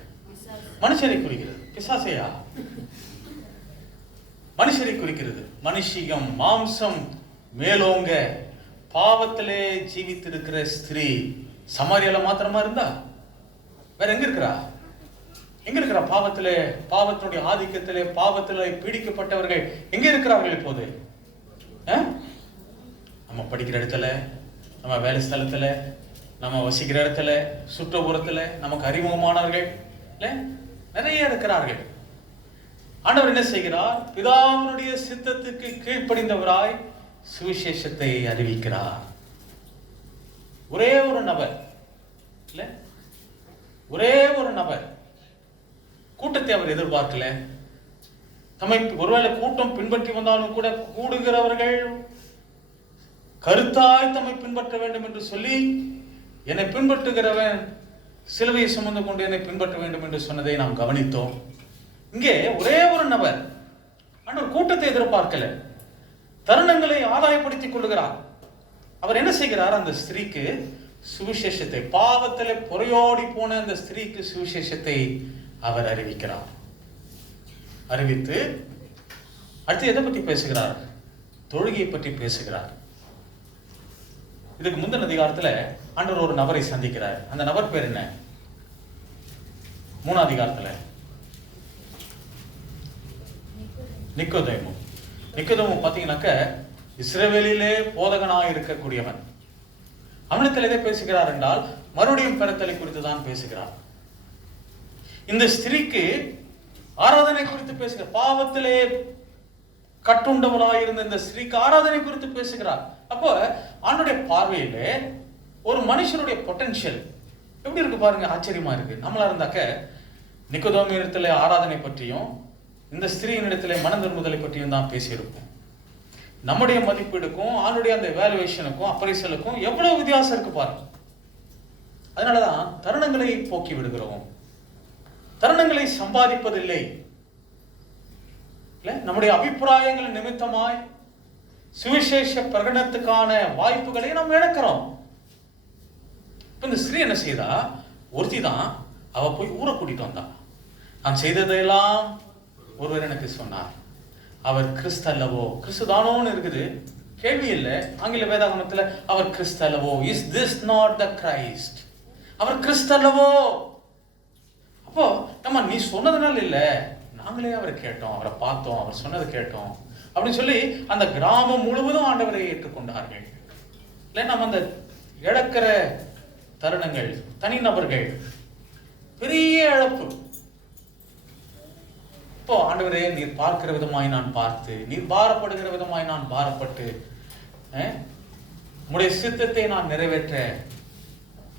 மனுஷரை குறிக்கிறது. பிசாசையா? மனுஷரை குறிக்கிறது. மனுஷிகம், மாம்சம் மேலோங்க பாவத்திலே ஜீவித்திருக்கிற ஸ்திரீ சமாரியால மாத்திரமா இருந்தா? வேற எங்க இருக்கிறா? எங்க இருக்கிறா? பாவத்திலே, பாவத்தினுடைய ஆதிக்கத்திலே, பாவத்திலே பீடிக்கப்பட்டவர்கள் எங்க இருக்கிறார்கள் இப்போது? நம்ம படிக்கிற இடத்துல, நம்ம வேலை ஸ்தலத்துல, நம்ம வசிக்கிற இடத்துல, சுற்றுப்புறத்துல நமக்கு அறிமுகமானவர்கள் நிறைய இருக்கிறார்கள். ஆண்டவர் என்ன செய்கிறார்? பிதாவினுடைய சித்தத்துக்கு கீழ்ப்படிந்தவராய் சுவிசேஷத்தை அறிவிக்கிறார். ஒரே ஒரு நபர், இல்ல, ஒரே ஒரு நபர். கூட்டத்தை அவர் எதிர்பார்க்கல. தம்மை ஒருவேளை கூட்டம் பின்பற்றி வந்தாலும் கூட கூடுகிறவர்கள் கருத்தாய் தம்மை பின்பற்ற வேண்டும் என்று சொல்லி, என்னை பின்பற்றுகிறவன் சிலுவையை சுமந்து கொண்டு என்னை பின்பற்ற வேண்டும் என்று சொன்னதை நாம் கவனித்தோம். இங்கே ஒரே ஒரு நபர். ஆண்டவர் கூட்டத்தை எதிர்பார்க்கல, தருணங்களை ஆதாயப்படுத்திக் கொள்ளுகிறார். அவர் என்ன செய்கிறார்? அந்த ஸ்திரீக்கு சுவிசேஷத்தை, பாவத்திலே புறையோடி போன அந்த ஸ்திரீக்கு சுவிசேஷத்தை அவர் அறிவிக்கிறார். அறிவித்து அடுத்து எதை பற்றி பேசுகிறார்? தொழுகையை பற்றி பேசுகிறார். இதுக்கு முந்தின அதிகாரத்துல ஆண்டவர் ஒரு நபரை சந்திக்கிறார். அந்த நபர் பேர் என்ன? 3 அதிகாரத்துல நிக்கோதேமு. நிக்கோதேமு பாத்தீங்கன்னாக்க இஸ்ரவேலிலே போதகனாக இருக்கக்கூடியவன். அவனிடத்தில் எதை பேசுகிறார் என்றால் மறுபடியும் பிறத்தலை குறித்து தான் பேசுகிறார். இந்த ஸ்திரீக்கு ஆராதனை குறித்து பேசுகிறார். பாவத்திலே கட்டுண்டவளாக இருந்த இந்த ஸ்திரீக்கு ஆராதனை குறித்து பேசுகிறார். அப்போ ஆண்டவருடைய பார்வையிலே ஒரு மனுஷனுடைய பொட்டன்ஷியல் எப்படி இருக்கு பாருங்க, ஆச்சரியமா இருக்கு. நம்மளா இருந்தாக்க நிக்கோதேமு இடத்துல ஆராதனை பற்றியும் இந்த ஸ்திரீயின் இடத்துல மனம் திரும்புதலை பற்றியும் தான் பேசியிருப்போம். நம்முடைய மதிப்பீடுக்கும் ஆளுடைய அந்த எவாலுவேஷனுக்கும் அப்ரைசலுக்கும் எவ்வளவு வித்தியாசம் இருக்கு பாருங்க. அதனாலதான் தருணங்களை போக்கி விடுகிறோம். தருணங்களை சம்பாதிப்பதில்லை. நம்முடைய அபிப்பிராயங்கள் நிமித்தமாய் சுவிசேஷ பிரகடனத்துக்கான வாய்ப்புகளை நாம் இழக்கிறோம். இப்ப இந்த ஸ்திரீ என்ன செய்தா? ஒருத்தி தான். அவ போய் ஊரை கூட்டிட்டு வந்தா. நான் செய்ததையெல்லாம் ஒருவர் எனக்கு சொன்னார். அவர் கிறிஸ்து அல்லவோ? கிறிஸ்து தானோன்னு இருக்குது, கேள்வி இல்லை. ஆங்கில வேதாகமத்துல அவர் கிறிஸ்து அல்லவோ, is this not the Christ? அவர் கிறிஸ்து அல்லவோ? அப்போ நம்ம நீ சொன்னதுனால இல்ல, நாங்களே அவரை கேட்டோம், அவரை பார்த்தோம், அவர் சொன்னதை கேட்டோம் அப்படின்னு சொல்லி அந்த கிராமம் முழுவதும் ஆண்டவரை ஏற்றுக்கொண்டார்கள். இல்லை, நம்ம அந்த இழக்கிற தருணங்கள், தனிநபர்கள் பெரிய இழப்பு. இப்போ ஆண்டவரே, நீர் பார்க்கிற விதமாய் நான் பார்த்து, நீர் பாரப்படுகிற விதமாய் நான் பாரப்பட்டு, உம்முடைய சித்தத்தை நான் நிறைவேற்ற,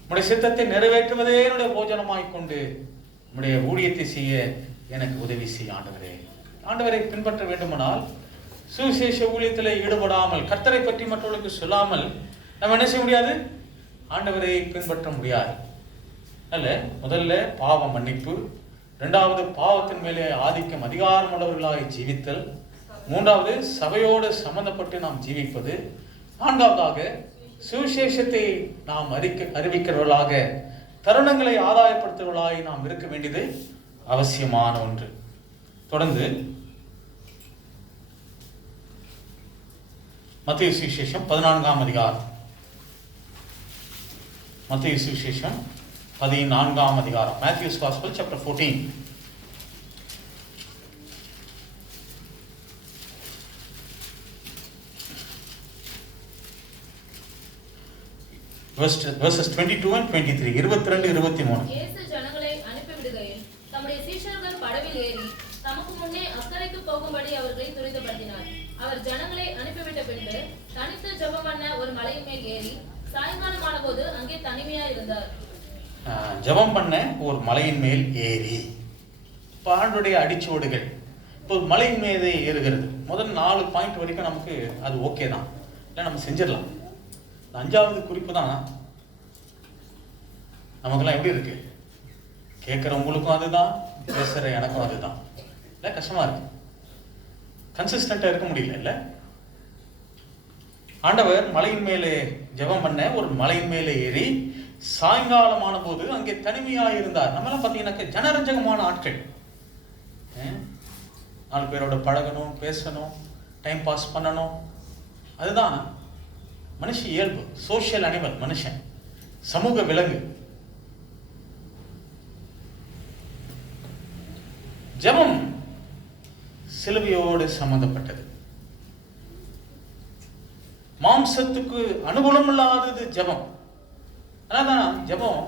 உம்முடைய சித்தத்தை நிறைவேற்றுவதே என்னுடைய போஜனமாய் கொண்டு உம்முடைய ஊழியத்தை செய்ய எனக்கு உதவி செய்ய ஆண்டவரே. ஆண்டவரை பின்பற்ற வேண்டுமானால் சுவிசேஷ ஊழியத்தில் ஈடுபடாமல், கர்த்தரை பற்றி மற்றவர்களுக்கு சொல்லாமல் நம்ம என்ன செய்ய முடியாது? ஆண்டவரை பின்பற்ற முடியாது. அல்ல, முதல்ல பாவ மன்னிப்பு, இரண்டாவது பாவத்தின் மேலே ஆதிக்கம் அதிகாரம் உள்ளவர்களாய் ஜீவித்தல், மூன்றாவது சபையோடு சம்பந்தப்பட்டு நாம் ஜீவிப்பது, நான்காவதாக சுவிசேஷத்தை நாம் அறிவிக்கிறவர்களாக தருணங்களை ஆதாயப்படுத்துவர்களாய் நாம் இருக்க வேண்டியது அவசியமான ஒன்று. தொடர்ந்து மத்தேயு சுவிசேஷம் 14ஆம் அதிகாரம், மத்தேயு சுவிசேஷம் 14ஆம் அதிகாரம், Matthew's Gospel chapter 14. verses 22 and 23, 22 23. இயேசு ஜனங்களை அனுப்பிவிடுகையில் தம்முடைய சீஷர்கள் படவில் ஏறி தமக்கு முன்னே அக்கரைக்கு போகும்படி அவர்களை துரிதப்படுத்தினார். அவர் ஜனங்களை அனுப்பிவிட்ட பின்பு தனித்து ஜெபம் பண்ண ஒரு மலையின் மேல் ஏறி சாயங்காலமான போது அங்கே தனிமையா இருந்தார். ஜெபம் பண்ண ஒரு மலையின் மேல் ஏறி, ஆண்டுடைய அடிச்சுவடுகள் இப்போ மலையின் மீதே ஏறுகிறது. முதல் 4 பாயிண்ட் வரைக்கும் நமக்கு அது ஓகே தான், இல்லை நம்ம செஞ்சிடலாம். 5வது குறிப்பு தான் நமக்கெல்லாம் எப்படி இருக்கு, கேட்குறவங்களுக்கும் அதுதான், பேசுகிற எனக்கும் அதுதான். இல்லை கஷ்டமா இருக்கு, கன்சிஸ்டண்டா இருக்க முடியல. இல்லை, ஆண்டவர் மலையின் மேலே ஜெபம் பண்ண ஒரு மலையின் மேலே ஏறி சாயங்காலமான போது அங்கே தனிமையாக இருந்தார். நம்மளாம் பார்த்தீங்கன்னாக்க ஜனரஞ்சகமான ஆட்கள், 4 பேரோட பழகணும், பேசணும், டைம் பாஸ் பண்ணணும், அதுதான் மனுஷ இயல்பு. சோஷியல் அனிமல் மனுஷன், சமூக விலங்கு. ஜெபம் சிலுவையோடு சம்பந்தப்பட்டது. மாம்சத்துக்கு அனுகூலம் இல்லாதது ஜெபம். அதனால்தான் ஜெபம்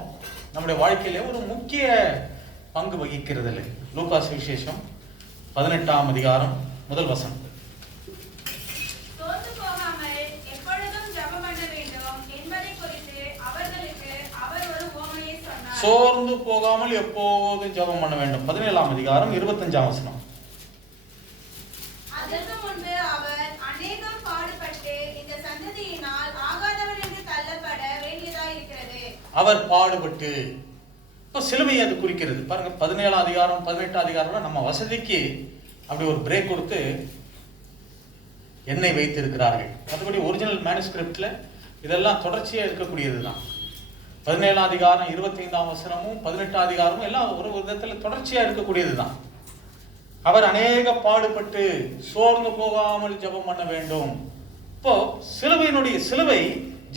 நம்முடைய வாழ்க்கையில ஒரு முக்கிய பங்கு வகிக்கிறது. இல்லை, லூக்கா சுவிசேஷம் 18ஆம் அதிகாரம் முதல் வசனம். சோர்ந்து போகாமல் எப்போதும் ஜெபம் பண்ண வேண்டும். 17ஆம் அதிகாரம் 25ஆம் வசனம். அதற்கு முன்பு அவர் அநேகம் பாடுபட்டு இந்த சந்ததியினால் ஆகாதவர் என்று தள்ளப்பட வேண்டியதாய் இருக்கிறது. அவர் பாடுபட்டு, இப்போ சிலுவை அது குறிக்கிறது. பாருங்க, 17ஆம் அதிகாரம் 18ஆம் அதிகாரம்ல நம்ம வசதிக்கு அப்படி ஒரு பிரேக் கொடுத்து எண்ணெய் வைத்து இருக்கிறார்கள். மற்றபடி ஒரிஜினல் மேனுஸ்கிரிப்ட்ல இதெல்லாம் தொடர்ச்சியா இருக்கக்கூடியது தான். 17ஆம் அதிகாரம் 25ஆம் வசனமும் 18ஆம் அதிகாரமும் எல்லாம் ஒரு விதத்துல தொடர்ச்சியா இருக்கக்கூடியது தான். அவர் அநேக பாடுபட்டு சோர்ந்து போகாமல் ஜெபம் பண்ண வேண்டும். இப்போ சிலுவை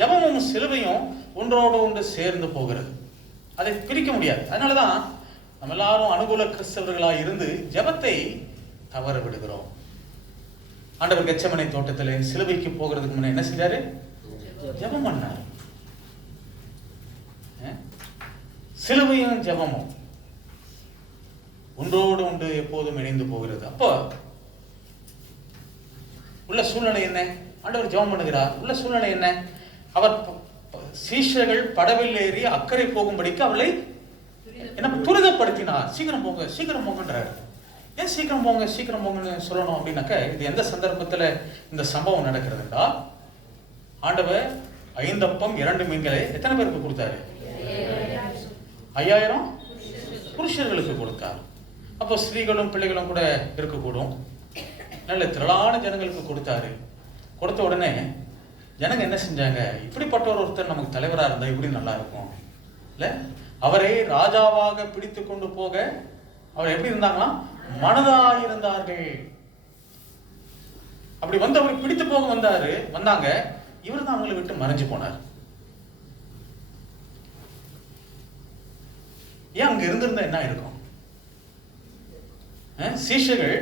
ஜெபமும் சிலுவையும் ஒன்றோடு ஒன்று சேர்ந்து போகிறது, அதை பிரிக்க முடியாது. அதனாலதான் நம்ம எல்லாரும் அனுகூல கிறிஸ்தவர்களாக இருந்து ஜெபத்தை தவற விடுகிறோம். ஆண்டவர் கெத்செமனே தோட்டத்திலே சிலுவைக்கு போகிறதுக்கு முன்ன என்ன செஞ்சாரு? ஜெபம் பண்ணார். சிலுவையும் ஜெபமும் ஒன்றோடு ஒன்று எப்போதும் இணைந்து போகிறது. அப்போ உள்ள சூழ்நிலை என்ன? ஆண்டவர் ஜெபம் பண்ணுகிறார். உள்ள சூழ்நிலை என்ன? அவர் சீஷர்கள் படவில் ஏறி அக்கறை போகும்படிக்கு அவளை என்ன துரிதப்படுத்தினார். சீக்கிரம் போங்க, சீக்கிரம் போங்கன்றார். ஏன் சீக்கிரம் போங்க சீக்கிரம் போங்கன்னு சொல்லணும் அப்படின்னாக்க, இது எந்த சந்தர்ப்பத்துல இந்த சம்பவம் நடக்கிறதுண்டா, ஆண்டவர் 5 அப்பம் 2 மீன்களை எத்தனை பேருக்கு கொடுத்தாரு? 5000 புருஷர்களுக்கு கொடுத்தார். அப்போ ஸ்திரீகளும் பிள்ளைகளும் கூட இருக்கக்கூடும். நல்ல திரளான ஜனங்களுக்கு கொடுத்தாரு. கொடுத்த உடனே ஜனங்க என்ன செஞ்சாங்க? இப்படிப்பட்ட ஒருத்தர் நமக்கு தலைவராக இருந்தா இப்படி நல்லா இருக்கும் இல்ல, அவரை ராஜாவாக பிடித்து கொண்டு போக அவர் எப்படி இருந்தாங்கன்னா மனதாயிருந்தார்கள். அப்படி வந்து அவர் பிடித்து போக வந்தாங்க. இவர் தான் அவங்களை விட்டு மறைஞ்சு போனார். ஏன் அங்க இருந்திருந்தா என்ன இருக்கும்? சீஷர்கள்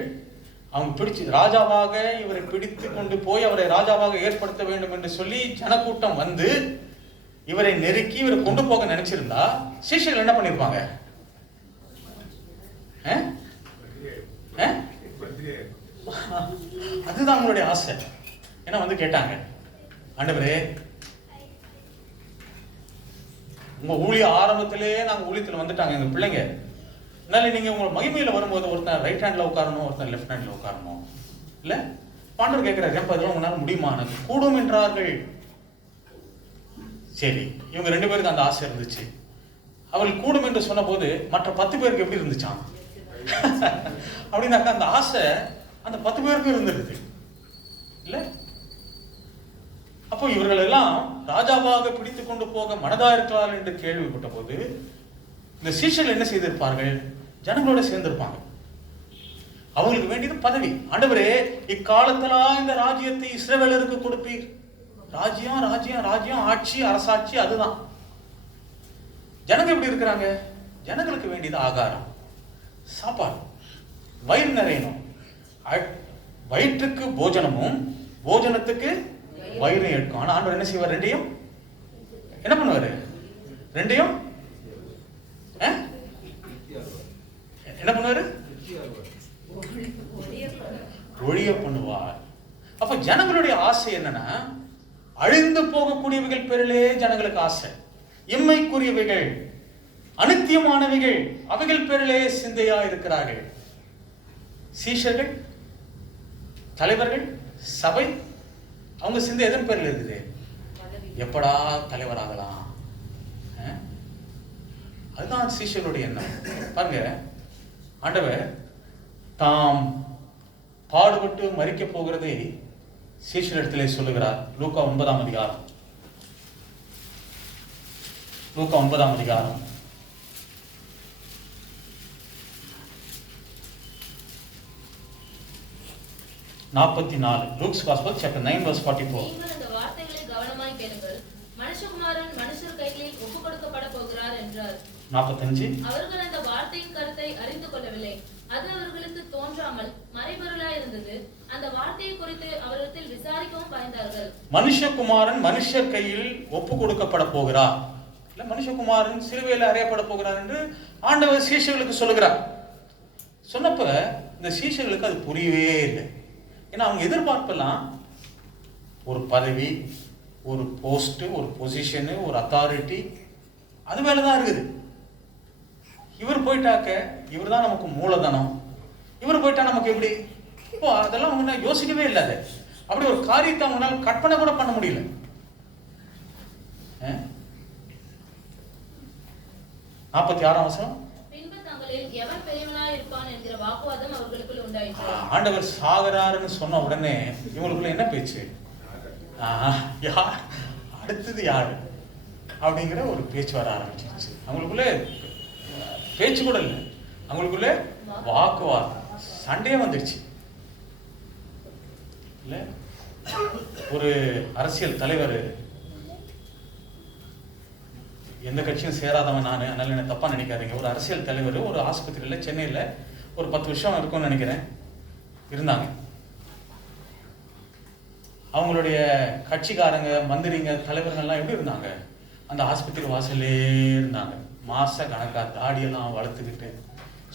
அவங்க பிடிச்சு ராஜாவாக இவரை பிடித்து கொண்டு போய் அவரை ராஜாவாக ஏற்படுத்த வேண்டும் என்று சொல்லி ஜனக்கூட்டம் வந்து இவரை நெருக்கி இவரை கொண்டு போக நினைச்சிருந்தா சீஷர்கள் என்ன பண்ணிருப்பாங்க? அதுதான் அவங்களுடைய ஆசை. ஏன்னா வந்து கேட்டாங்க, ஆண்டவரே உங்க ஊழிய ஆரம்பத்திலேயே நாங்க ஊழியத்துல வந்துட்டாங்க எங்க பிள்ளைங்க, அதனால நீங்க உங்க மகிமையில வரும்போது ஒருத்தன் ரைட் ஹேண்ட்ல உட்காரணும், ஒருத்தன் லெஃப்ட் ஹேண்ட்ல உட்காரணும் இல்ல. பாண்டவர் கேட்கிறாரு, ஏன் இதெல்லாம் உங்களால முடியுமா? கூடும் என்றார்கள். சரி, இவங்க 2 பேருக்கு அந்த ஆசை இருந்துச்சு. அவள் கூடும் என்று சொன்ன போது மற்ற 10 பேருக்கு எப்படி இருந்துச்சான்? அப்படின்னாக்கா அந்த ஆசை அந்த 10 பேருக்கு இருந்துருது இல்ல. அப்போ இவர்கள் எல்லாம் ராஜாவாக பிடித்து கொண்டு போக மனதா இருக்கிறார்கள் என்று கேள்விப்பட்ட போது இந்த சீஷர்கள் என்ன செய்திருப்பார்கள்? ஜனங்களோட சேர்ந்திருப்பாங்க. அவங்களுக்கு வேண்டியது பதவி. ஆண்டவரே, இக்காலத்திலா இந்த ராஜ்யத்தை இஸ்ரவேலருக்கு கொடுப்பீர். ராஜ்யம் ராஜ்யம் ராஜ்யம், ஆட்சி அரசாட்சி, அதுதான். ஜனங்க எப்படி இருக்கிறாங்க? ஜனங்களுக்கு வேண்டியது ஆகாரம், சாப்பாடு, வயிறு நிறையணும். வயிற்றுக்கு போஜனமும் போஜனத்துக்கு வயிறு எடுக்கும். ஆனா ஆண்டவர் என்ன செய்வார்? ரெண்டையும் என்ன பண்ணுவாரு? ரெண்டையும் என்ன பண்ணுவாரு? ஒழிய பண்ணுவார். அப்ப ஜனங்களுடைய ஆசை என்னன்னா, அழிந்து போகக்கூடியவைகள் பேரிலே ஜனங்களுக்கு ஆசை. இம்மைக்குரியவைகள், அனித்தியமானவைகள், அவைகள் பேரிலே சிந்தையா இருக்கிறார்கள். சீஷர்கள், தலைவர்கள், சபை, அவங்க சிந்தை எதன் பேரில் இருக்குது? எப்படா தலைவராகலாம். அதுதான் சீஷர்களுடைய எண்ணம். பாருங்க, ஆண்டவர் தாம் பாடுபட்டு மரிக்க போகிறதை சீஷரிடத்திலே சொல்லுகிறார். லூக்கா 9ஆம் அதிகாரம். லூக்கா 9ஆம் அதிகாரம் 44. Luke's Gospel, chapter 9, verse 44. நீங்கள் இந்த வார்த்தைகளை கவனமாய் கேளுங்கள். மனுஷகுமாரன் மனுஷர் கைகளில் ஒப்புக் கொடுக்கப்பட போகிறார் என்றார். 45. அவர்கள் அந்த வார்த்தையின் கருத்தை அறிந்து கொள்ளவில்லை. அது அவர்களுக்கு தோன்றாமல் மறைபொருளாய் இருந்தது. அந்த வார்த்தையை குறித்து அவரிடத்தில் விசாரிக்கவும் பயந்தார்கள். மனுஷகுமாரன் மனுஷர் கையில் ஒப்பு கொடுக்கப்பட போகிறார், இல்ல மனுஷகுமாரன் சிலுவையில் அறையப்பட போகிறார் என்று ஆண்டவர் சீஷர்களுக்கு சொல்லுகிறார். சொன்னப்ப இந்த சீஷர்களுக்கு அது புரியவே இல்லை. ஏன்னா அவங்க எதிர்பார்ப்பெல்லாம் ஒரு பதவி, ஒரு போஸ்ட், ஒரு பொசிஷனு, ஒரு அத்தாரிட்டி, அது மேலதான் இருக்குது. இவர் போயிட்டாக்க இவர் தான் நமக்கு மூலதனம், இவர் போயிட்டா நமக்கு எப்படி? இப்போ அதெல்லாம் அவங்க யோசிக்கவே இல்லை. அது அப்படி ஒரு காரியத்தை அவங்களால கற்பனை கூட பண்ண முடியல. 46ஆம் வசனம். பின்பு தங்களில் எவன் பெரியவனாய் இருப்பான் என்கிற வாக்குவாதம் அவர்களுக்குள் உண்டாயிற்று. ஆண்டவர் சாகராருன்னு சொன்ன உடனே இவங்களுக்குள்ள என்ன பேச்சு? யார் அடுத்தது யாரு அப்படிங்கிற ஒரு பேச்சு வர ஆரம்பிச்சிருச்சு. அவங்களுக்குள்ள பேச்சு கூட இல்லை, அவங்களுக்குள்ள வாக்குவாதம், சண்டையே வந்துருச்சு. இல்ல ஒரு அரசியல் தலைவர், எந்த கட்சியும் சேராதவன் நான், அதனால என்ன தப்பா நினைக்காதீங்க, ஒரு அரசியல் தலைவர் ஒரு ஆஸ்பத்திரியில சென்னையில ஒரு 10 வருஷம் இருக்கும்னு நினைக்கிறேன் இருந்தாங்க. அவங்களுடைய கட்சிக்காரங்க, மந்திரிங்க, தலைவர்கள்லாம் எப்படி இருந்தாங்க? அந்த ஆஸ்பத்திரி வாசல்லே இருந்தாங்க. மாச கணக்கா தாடியெல்லாம் வளர்த்துக்கிட்டு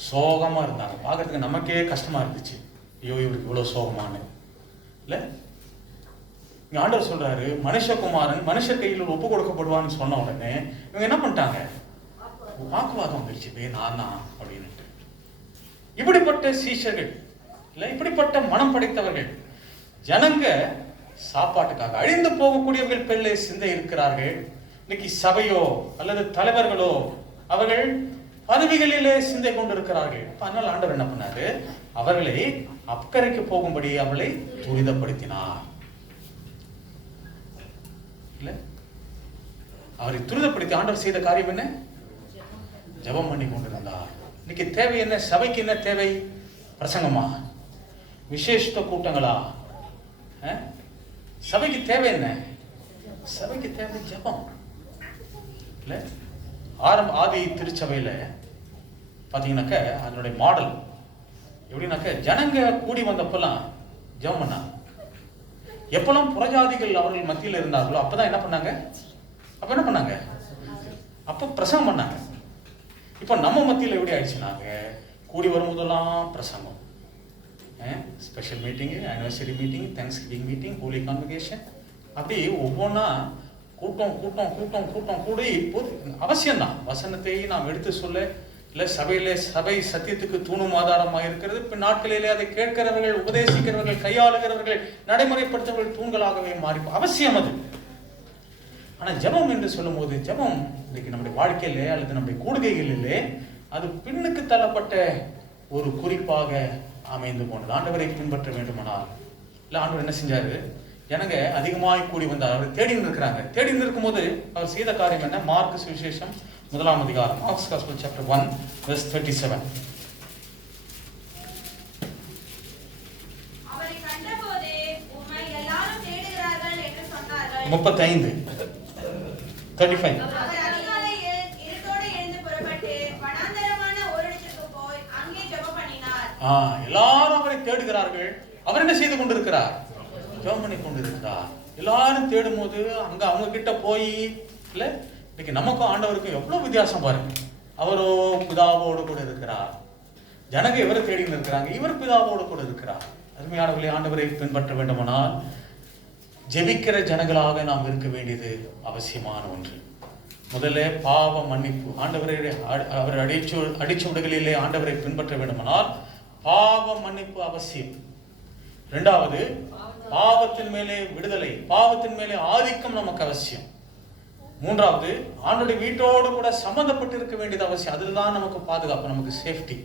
சோகமா இருந்தாங்க. பார்க்கறதுக்கு நமக்கே கஷ்டமா இருந்துச்சு. ஐயோ இவருக்கு இவ்வளவு சோகமானு இல்ல. இங்க ஆண்டவர் சொல்றாரு, மனுஷகுமாரன் மனுஷ கையில் ஒப்பு கொடுக்கப்படுவான்னு சொன்ன உடனே இவங்க என்ன பண்ணிட்டாங்க? வாக்குவாதம் வந்துருச்சு, நான் தான் அப்படின்னுட்டு. இப்படிப்பட்ட சீஷர்கள் இல்ல, இப்படிப்பட்ட மனம் படைத்தவர்கள் ஜனங்க சாப்பாட்டுக்காக அழிந்து போகக்கூடியவர்கள் பேரிலே சிந்தை இருக்கிறார்கள். இன்னைக்கு சபையோ அல்லது தலைவர்களோ அவர்கள் பதவிகளிலே சிந்தை கொண்டிருக்கிறார்கள். அதனால ஆண்டவர் என்ன பண்ணாரு? அவர்களை அக்கறைக்கு போகும்படி அவர்களை துரிதப்படுத்தினார். இல்ல, அவரை துரிதப்படுத்தி ஆண்டவர் செய்த காரியம் என்ன? ஜெபம் பண்ணி கொண்டிருந்தார். இன்னைக்கு தேவை என்ன? சபைக்கு என்ன தேவை? பிரசங்கமா? விசேஷ கூட்டங்களா? சபைக்கு தேவை என்ன? சபைக்கு தேவை ஜெபம். இல்ல, ஆதி திருச்சபையில பாத்தீங்கன்னாக்க அதனுடைய மாடல் எப்படின்னாக்க, ஜனங்க கூடி வந்தப்பெல்லாம் ஜெபம் பண்ணாங்க. எப்பெல்லாம் புறஜாதிகள் அவர்கள் மத்தியில் இருந்தார்களோ அப்பதான் என்ன பண்ணாங்க? அப்ப பிரசங்கம் பண்ணாங்க. இப்ப நம்ம மத்தியில் எப்படி ஆயிடுச்சுனாங்க, கூடி வரும்போதெல்லாம் பிரசங்கம், special meeting, anniversary meeting, thanksgiving meeting, holy convocation, அப்படி ஒவ்வொன்றா கூட்டம் கூட்டம் கூட்டம் கூட்டம் கூடி அவசியம்தான். வசனத்தை நாம் எடுத்து சொல்ல இல்லை, சபை சத்தியத்துக்கு தூணும் ஆதாரமாக இருக்கிறது. இப்போ நாட்களிலே அதை கேட்கிறவர்கள், உபதேசிக்கிறவர்கள், கையாளுகிறவர்கள், நடைமுறைப்படுத்துறவர்கள் தூண்களாகவே மாறி அவசியம் அது. ஆனால் ஜெபம் என்று சொல்லும் போது, ஜெபம் இன்னைக்கு நம்முடைய வாழ்க்கையிலே அல்லது நம்முடைய கூடுகைகளிலே அது பின்னுக்கு தள்ளப்பட்ட ஒரு குறிப்பாக அமைந்து போனது. ஆண்டவரை பின்பற்ற வேண்டுமானால் இல்லை, ஆண்டவர் என்ன செஞ்சாரு? ஜனங்க அதிகமாய் கூடி வந்தார். அவர் தேடின்னு இருக்கிறாங்க. தேடின்னு இருக்கும்போது அவர் செய்த காரியம் என்ன? மார்க் சுவிசேஷம் 1 அதிகாரம், மார்க்ஸ் காஸ்பல் சாப்டர் 1 verse 37. அவரை கண்டபோதே உம்மை எல்லாரும் தேடுகிறார்கள் என்று சொன்னார்கள். 35 35. அவர் அதிகாலையில் இருட்டோடு எழுந்து புறப்பட்டு வனாந்தரமான ஓரிடத்திற்கு போய் அங்கே ஜெபம் பண்ணினார். எல்லாரும் அவரை தேடுகிறார்கள். அவர் என்ன செய்து கொண்டிருக்கிறார்? ஜெபம் பண்ணி கொண்டிருக்கிறார். எல்லாரும் தேடும் போது அங்க அவங்க கிட்ட போய் இல்ல, இன்னைக்கு நமக்கும் ஆண்டவருக்கும் எவ்வளவு வித்தியாசம் பாருங்க. அவரோ பிதாவோடு கூட இருக்கிறார். ஜனங்க இவரை தேடின்னு இருக்கிறாங்க, இவர் பிதாவோடு கூட இருக்கிறார். அருமையானவர்களே, ஆண்டவரை பின்பற்ற வேண்டுமானால் ஜெபிக்கிற ஜனங்களாக நாம் இருக்க வேண்டியது அவசியமான ஒன்று. முதல்ல பாவ மன்னிப்பு. ஆண்டவரை அவர் அடிச்சு விடுகளிலே ஆண்டவரை பின்பற்ற வேண்டுமானால் பாவ மன்னிப்பு அவசியம். இரண்டாவது, பாவத்தின் மேலே விடுதலை, பாவத்தின் மேலே ஆதிக்கம் நமக்கு அவசியம். மூன்றாவது, ஆண்டோடைய வீட்டோடு கூட சம்பந்தப்பட்டு இருக்க வேண்டியது அவசியம். அதுதான் நமக்கு பாதுகாப்பு, நமக்கு சேஃப்டி.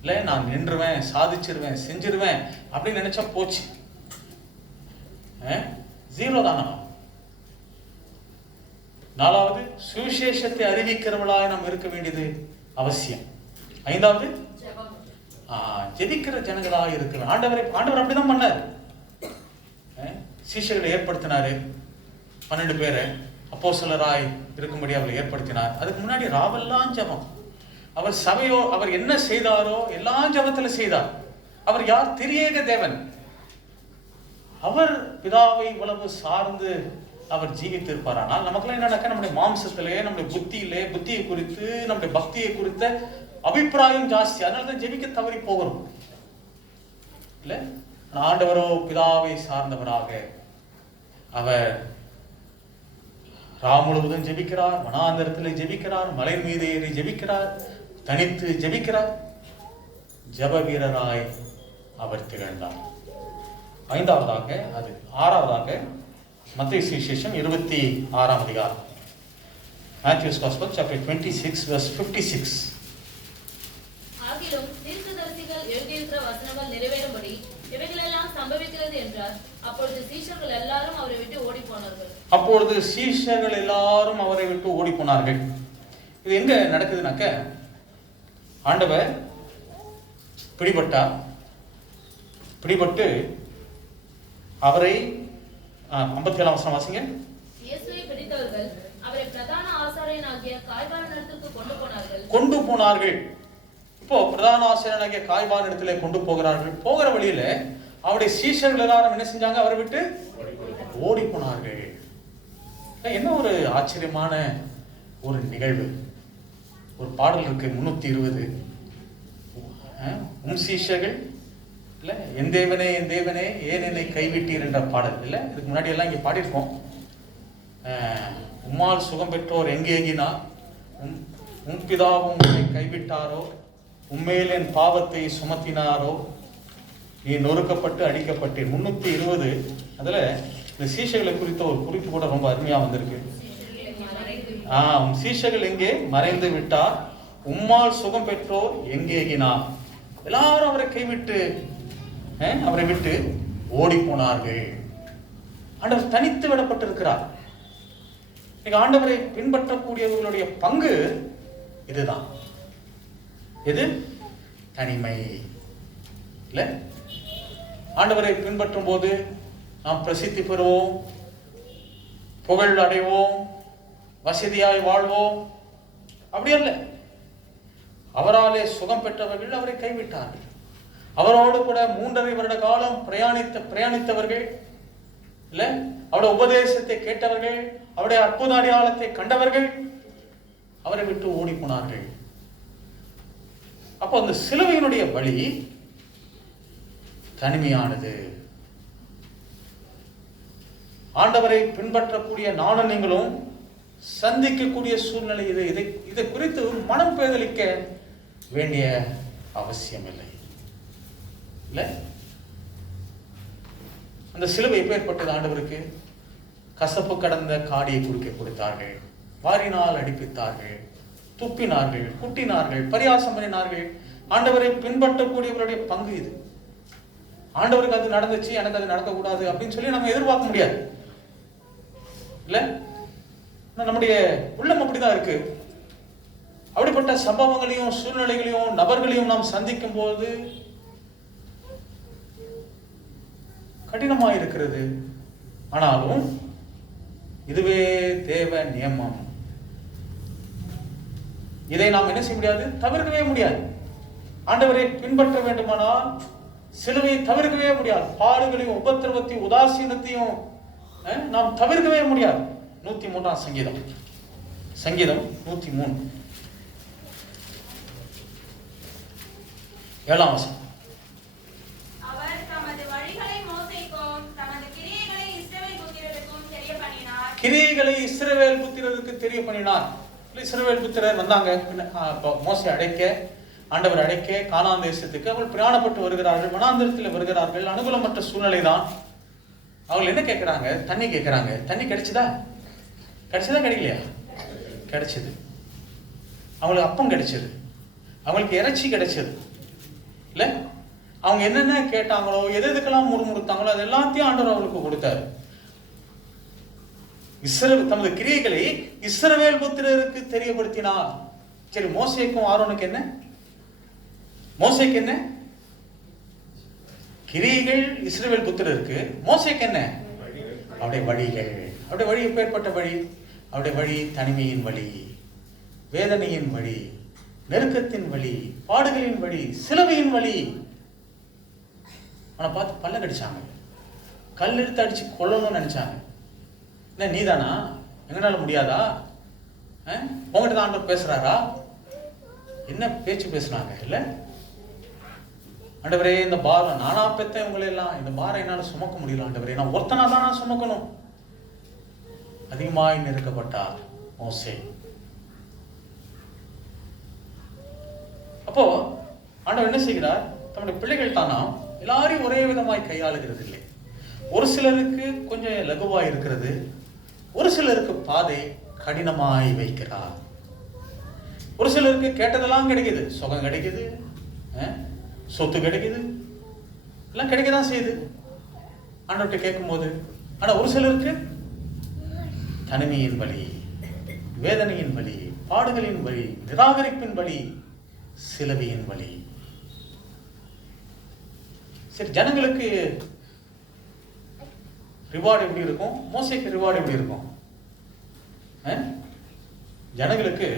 இல்லை, நான் நின்றுவேன், சாதிச்சிருவேன், செஞ்சிருவேன் அப்படின்னு நினைச்சா போச்சு, ஜீரோ தானா. நாலாவது, சுவிசேஷத்தை அறிவிக்கிறவளாய் நாம் இருக்க வேண்டியது அவசியம். ஐந்தாவது, ஜெபிக்கிற ஜனங்களாக இருக்கிற ஆண்டவர் அப்படிதான் பண்ணார். சீஷர்களை ஏற்படுத்தினாரு, 12 பேரை அப்போஸ்தலராய் இருக்கும்படி அவரை ஏற்படுத்தினார். அதுக்கு முன்னாடி ராவெல்லாம் ஜெபம். அவர் சபையோ அவர் என்ன செய்தாரோ எல்லா ஜெபத்துல செய்தார். அவர் யார்? திரியேக தேவன். அவர் பிதாவை இவ்வளவு சார்ந்து அவர் ஜீவித்திருப்பார். ஆனால் நமக்குலாம் என்ன நடக்க, நம்முடைய மாம்சத்திலே, நம்முடைய புத்தியை குறித்து, நம்முடைய பக்தியை குறித்த அபிப்பிராயம் ஜாஸ்தி. அதனாலதான் ஜெபிக்க தவறி போகிறோம். இல்ல, ஆண்டவரோ பிதாவை சார்ந்தவராக அவர் ராம் முழுவதும் ஜெபிக்கிறார், வனாந்தரத்தில் ஜெபிக்கிறார், மலை மீது ஏறி ஜெபிக்கிறார், தனித்து ஜெபிக்கிறார். ஜெப வீரராய் அவர் திகழ்ந்தார். ஐந்தாவதாக, அது ஆறாவதாக, மத்தேயு சுவிசேஷம் 26 அதிகாரம், Matthew's Gospel chapter 26 verse 56. ஆகிலும் தீர்க்கதரிசிகள் எழுதியிருக்கிற வசனங்கள் நிறைவேறும்படி இவைகளெல்லாம் சம்பவிக்கிறது என்றார். அப்பொழுது சீஷர்கள் எல்லாரும் அவரை விட்டு ஓடி போனார்கள். இது எங்க நடக்குதுனாக்க, ஆண்டவர் பிடிபட்டு அவரை 57 வசனம் வாசிங்க. இயேசுவை பிடித்தவர்கள் அவரை பிரதான ஆசாரியனாகிய காய்பாவினிடத்துக்கு கொண்டு போனார்கள். இப்போ பிரதான ஆசாரியனாகிய காய்பாவின் இடத்துல கொண்டு போகிறார்கள். போகிற வழியில அவருடைய சீஷர்கள் எல்லாரும் என்ன செஞ்சாங்க? அவரை விட்டு ஓடி போனார்கள். என்ன ஒரு ஆச்சரியமான ஒரு நிகழ்வு. ஒரு பாடல் இருக்கு 320, சீஷர்கள் இல்ல, என் தேவனே என் தேவனே ஏன் என்னை கைவிட்டீர் என்ற பாடல் இல்ல. இதுக்கு முன்னாடி எல்லாம் இங்க பாடியிருக்கோம். உம்மால் சுகம் பெற்றோர் எங்கேகினா, உம் பிதாவும் உன்னை கைவிட்டாரோ, உண்மையில் என் பாவத்தை சுமத்தினாரோ, நீ நொறுக்கப்பட்டு அடிக்கப்பட்டீர். 320 அதுல இந்த சீஷர்களை குறித்த ஒரு குறிப்பு கூட ரொம்ப அருமையா வந்திருக்கு. சீஷர்கள் எங்கே மறைந்து விட்டார், உம்மால் சுகம் பெற்றோர் எங்கேகினா. எல்லாரும் அவரை கைவிட்டு அவரை விட்டு ஓடி போனார்கள். ஆண்டவர் தனித்து விடப்பட்டிருக்கிறார். ஆண்டவரை பின்பற்றக்கூடியவர்களுடைய பங்கு இதுதான். எது? தனிமை இல்ல. ஆண்டவரை பின்பற்றும் போது நாம் பிரசித்தி பெறுவோம், புகழ் அடைவோம், வசதியாய் வாழ்வோம். அப்படி அல்ல. அவராலே சுகம் பெற்றவர்கள் அவரை கைவிட்டார்கள். அவரோடு கூட 3.5 வருட காலம் பிரயாணித்தவர்கள் இல்ல, அவருடைய உபதேசத்தை கேட்டவர்கள், அவருடைய அற்புத அடையாளத்தை கண்டவர்கள் அவரை விட்டு ஓடி போனார்கள். அப்போ அந்த சிலுவையினுடைய வழி தனிமையானது. ஆண்டவரை பின்பற்றக்கூடிய நானும் நீங்களும் சந்திக்கக்கூடிய சூழ்நிலை இது. இதை குறித்து மனம் பேதலிக்க வேண்டிய அவசியம் இல்லை. அந்த சிலுவை எப்பேற்பட்டது ஆண்டவருக்கு? கசப்பு கடந்த காடியை குறுக்க கொடுத்தார்கள், வாரினால் அடிப்பித்தார்கள், துப்பினார்கள், குட்டினார்கள், பரியாசம் பண்ணினார்கள், ஆண்டவரை பின்பற்றக்கூடியவருடைய பங்கு இது. ஆண்டவருக்கு அது நடந்துச்சு, எனக்கு அது நடக்கக்கூடாது அப்படின்னு சொல்லி நம்ம எதிர்பார்க்க முடியாது இல்ல. நம்முடைய உள்ளம் அப்படிதான் இருக்கு. அப்படிப்பட்ட சம்பவங்களையும் சூழ்நிலைகளையும் நபர்களையும் நாம் சந்திக்கும் போது கடினமாக இருக்கிறது. ஆனாலும் இதுவே தேவ நியமம். இதை நாம் என்ன செய்ய முடியாது, தவிர்க்கவே முடியாது. ஆண்டவரை பின்பற்ற வேண்டுமானால் சிலுவையை தவிர்க்கவே முடியாது. பாடுகளையும் உபத்திரவத்தையும் உதாசீனத்தையும் நாம் தவிர்க்கவே முடியாது. 103ஆம் சங்கீதம், சங்கீதம் 103 7ஆம் வசனம். அவர் தமது வழிகளை மோசேக்கும் தமது கிரியைகளை இஸ்ரவேல் புத்திரருக்கும் தெரிய பண்ணினார். கிரியைகளை இஸ்ரவேல் புத்திரருக்கு தெரிய பண்ணினார். இஸ்ரவேல் புத்திரர் வந்தாங்க, மோசே அழைக்க, ஆண்டவர் அழைக்க கானான் தேசத்துக்கு அவர்கள் பிரயாணப்பட்டு வருகிறார்கள். வனாந்திரத்தில் வருகிறார்கள். அனுகூலமற்ற சூழ்நிலை தான். அவங்க என்ன கேட்கிறாங்க? தண்ணி கேட்கிறாங்க. தண்ணி கிடைச்சதா? கிடைக்கலையா? கிடைச்சது. அவங்களுக்கு அப்பம் கிடைச்சது, அவங்களுக்கு இறைச்சி கிடைச்சது இல்ல. அவங்க என்னென்ன கேட்டாங்களோ, எதுக்கெல்லாம் முறுமுறுத்தாங்களோ அது எல்லாத்தையும் ஆண்டவர் அவங்களுக்கு கொடுத்தாரு. தமது கிரியைகளை இஸ்ரவேல் புத்திரருக்கு தெரியப்படுத்தினார். சரி, மோசேக்கும் ஆரோனுக்கு என்ன? மோசேக்கு என்ன கிரியைகள்? இஸ்ரவேல் புத்திரருக்கு. மோசேக்கு என்ன? அவருடைய வழிகள். அவருடைய வழி எப்பேற்பட்ட வழி? அவருடைய வழி தனிமையின் வழி, வேதனையின் வழி, நெருக்கத்தின் வழி, பாடுகளின் வழி, சிலுவையின் வழி. அவனை பார்த்து பல்ல கடிச்சாங்க, கல் எடுத்து அடிச்சு கொல்லணும்னு நினைச்சாங்க. என்ன நீதானா? எங்கனால முடியாதா? உங்ககிட்ட தான் ஆண்டவர் பேசுறாரா? என்ன பேச்சு பேசுறாங்க இல்ல. ஆண்டவரே, இந்த பாரம் நானா பெத்த உங்களை எல்லாம், இந்த பாரம் என்னால சுமக்க முடியல ஆண்டவரே, நான் ஒருத்தனா தான் நான் சுமக்கணும். அதிகமாய் நெருக்கப்பட்டார் மோசே. அப்போ ஆண்டவர் என்ன செய்கிறார்? தம்முடைய பிள்ளைகள் தானா எல்லாரையும் ஒரே விதமாய் கையாளுகிறது இல்லை. ஒரு சிலருக்கு கொஞ்சம் லகுவாய் இருக்கிறது, ஒரு சிலருக்கு பாதை கடினமாய் வைக்கிறார். ஒரு சிலருக்கு கேட்டதெல்லாம் கிடைக்குது, சுகம் கிடைக்குது, சொத்து கிடைக்குது, எல்லாம் கிடைக்கதான் செய்யுது ஆண்டவர்கிட்ட கேட்கும் போது. ஆனா ஒரு சிலருக்கு தனிமையின் வழி, வேதனையின் வழி, பாடுகளின் வழி, நிராகரிப்பின் வழி, சிலுவையின் வழி. சரி, ஜனங்களுக்கு ரிவார்டு எப்படி இருக்கும்? மோசேக்கு ரிவார்டு எப்படி இருக்கும்? ஜனங்களுக்கு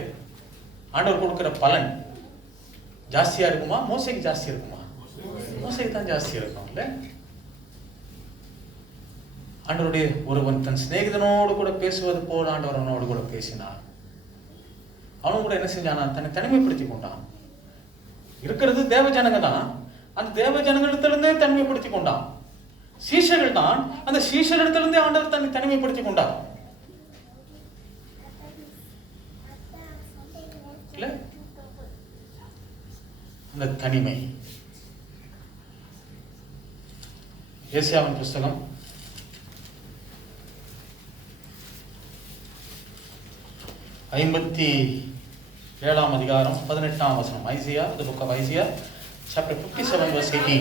ஆண்டவர் கொடுக்கிற பலன் ஜாஸ்தியா இருக்குமா? மோசேக்கு ஜாஸ்தி இருக்குமா? மோசேக்கு தான் ஜாஸ்தி இருக்கும் இல்ல. ஆண்டவருடைய ஒருவன் தன் சிநேகிதனோடு கூட பேசுவது போல் ஆண்டவர் அவனோடு கூட பேசினார். அவனும் கூட என்ன செஞ்சானா? தன்னை தனிமைப்படுத்தி கொண்டான். இருக்கிறது தேவ ஜனங்க தான், அந்த தேவ ஜனங்களிடத்திலிருந்தே தனிமைப்படுத்தி கொண்டான். சீஷர்கள் தான், அந்த சீஷரிடத்திலிருந்தே ஆண்டவர் தன்னை தனிமைப்படுத்தி கொண்டார் இல்ல. அந்த தனிமை. ஏசாயாவின் புஸ்தகம் 57ஆம் அதிகாரம் 18ஆம் வசனம். Isaiah, the book of Isaiah, chapter 57 verse 18.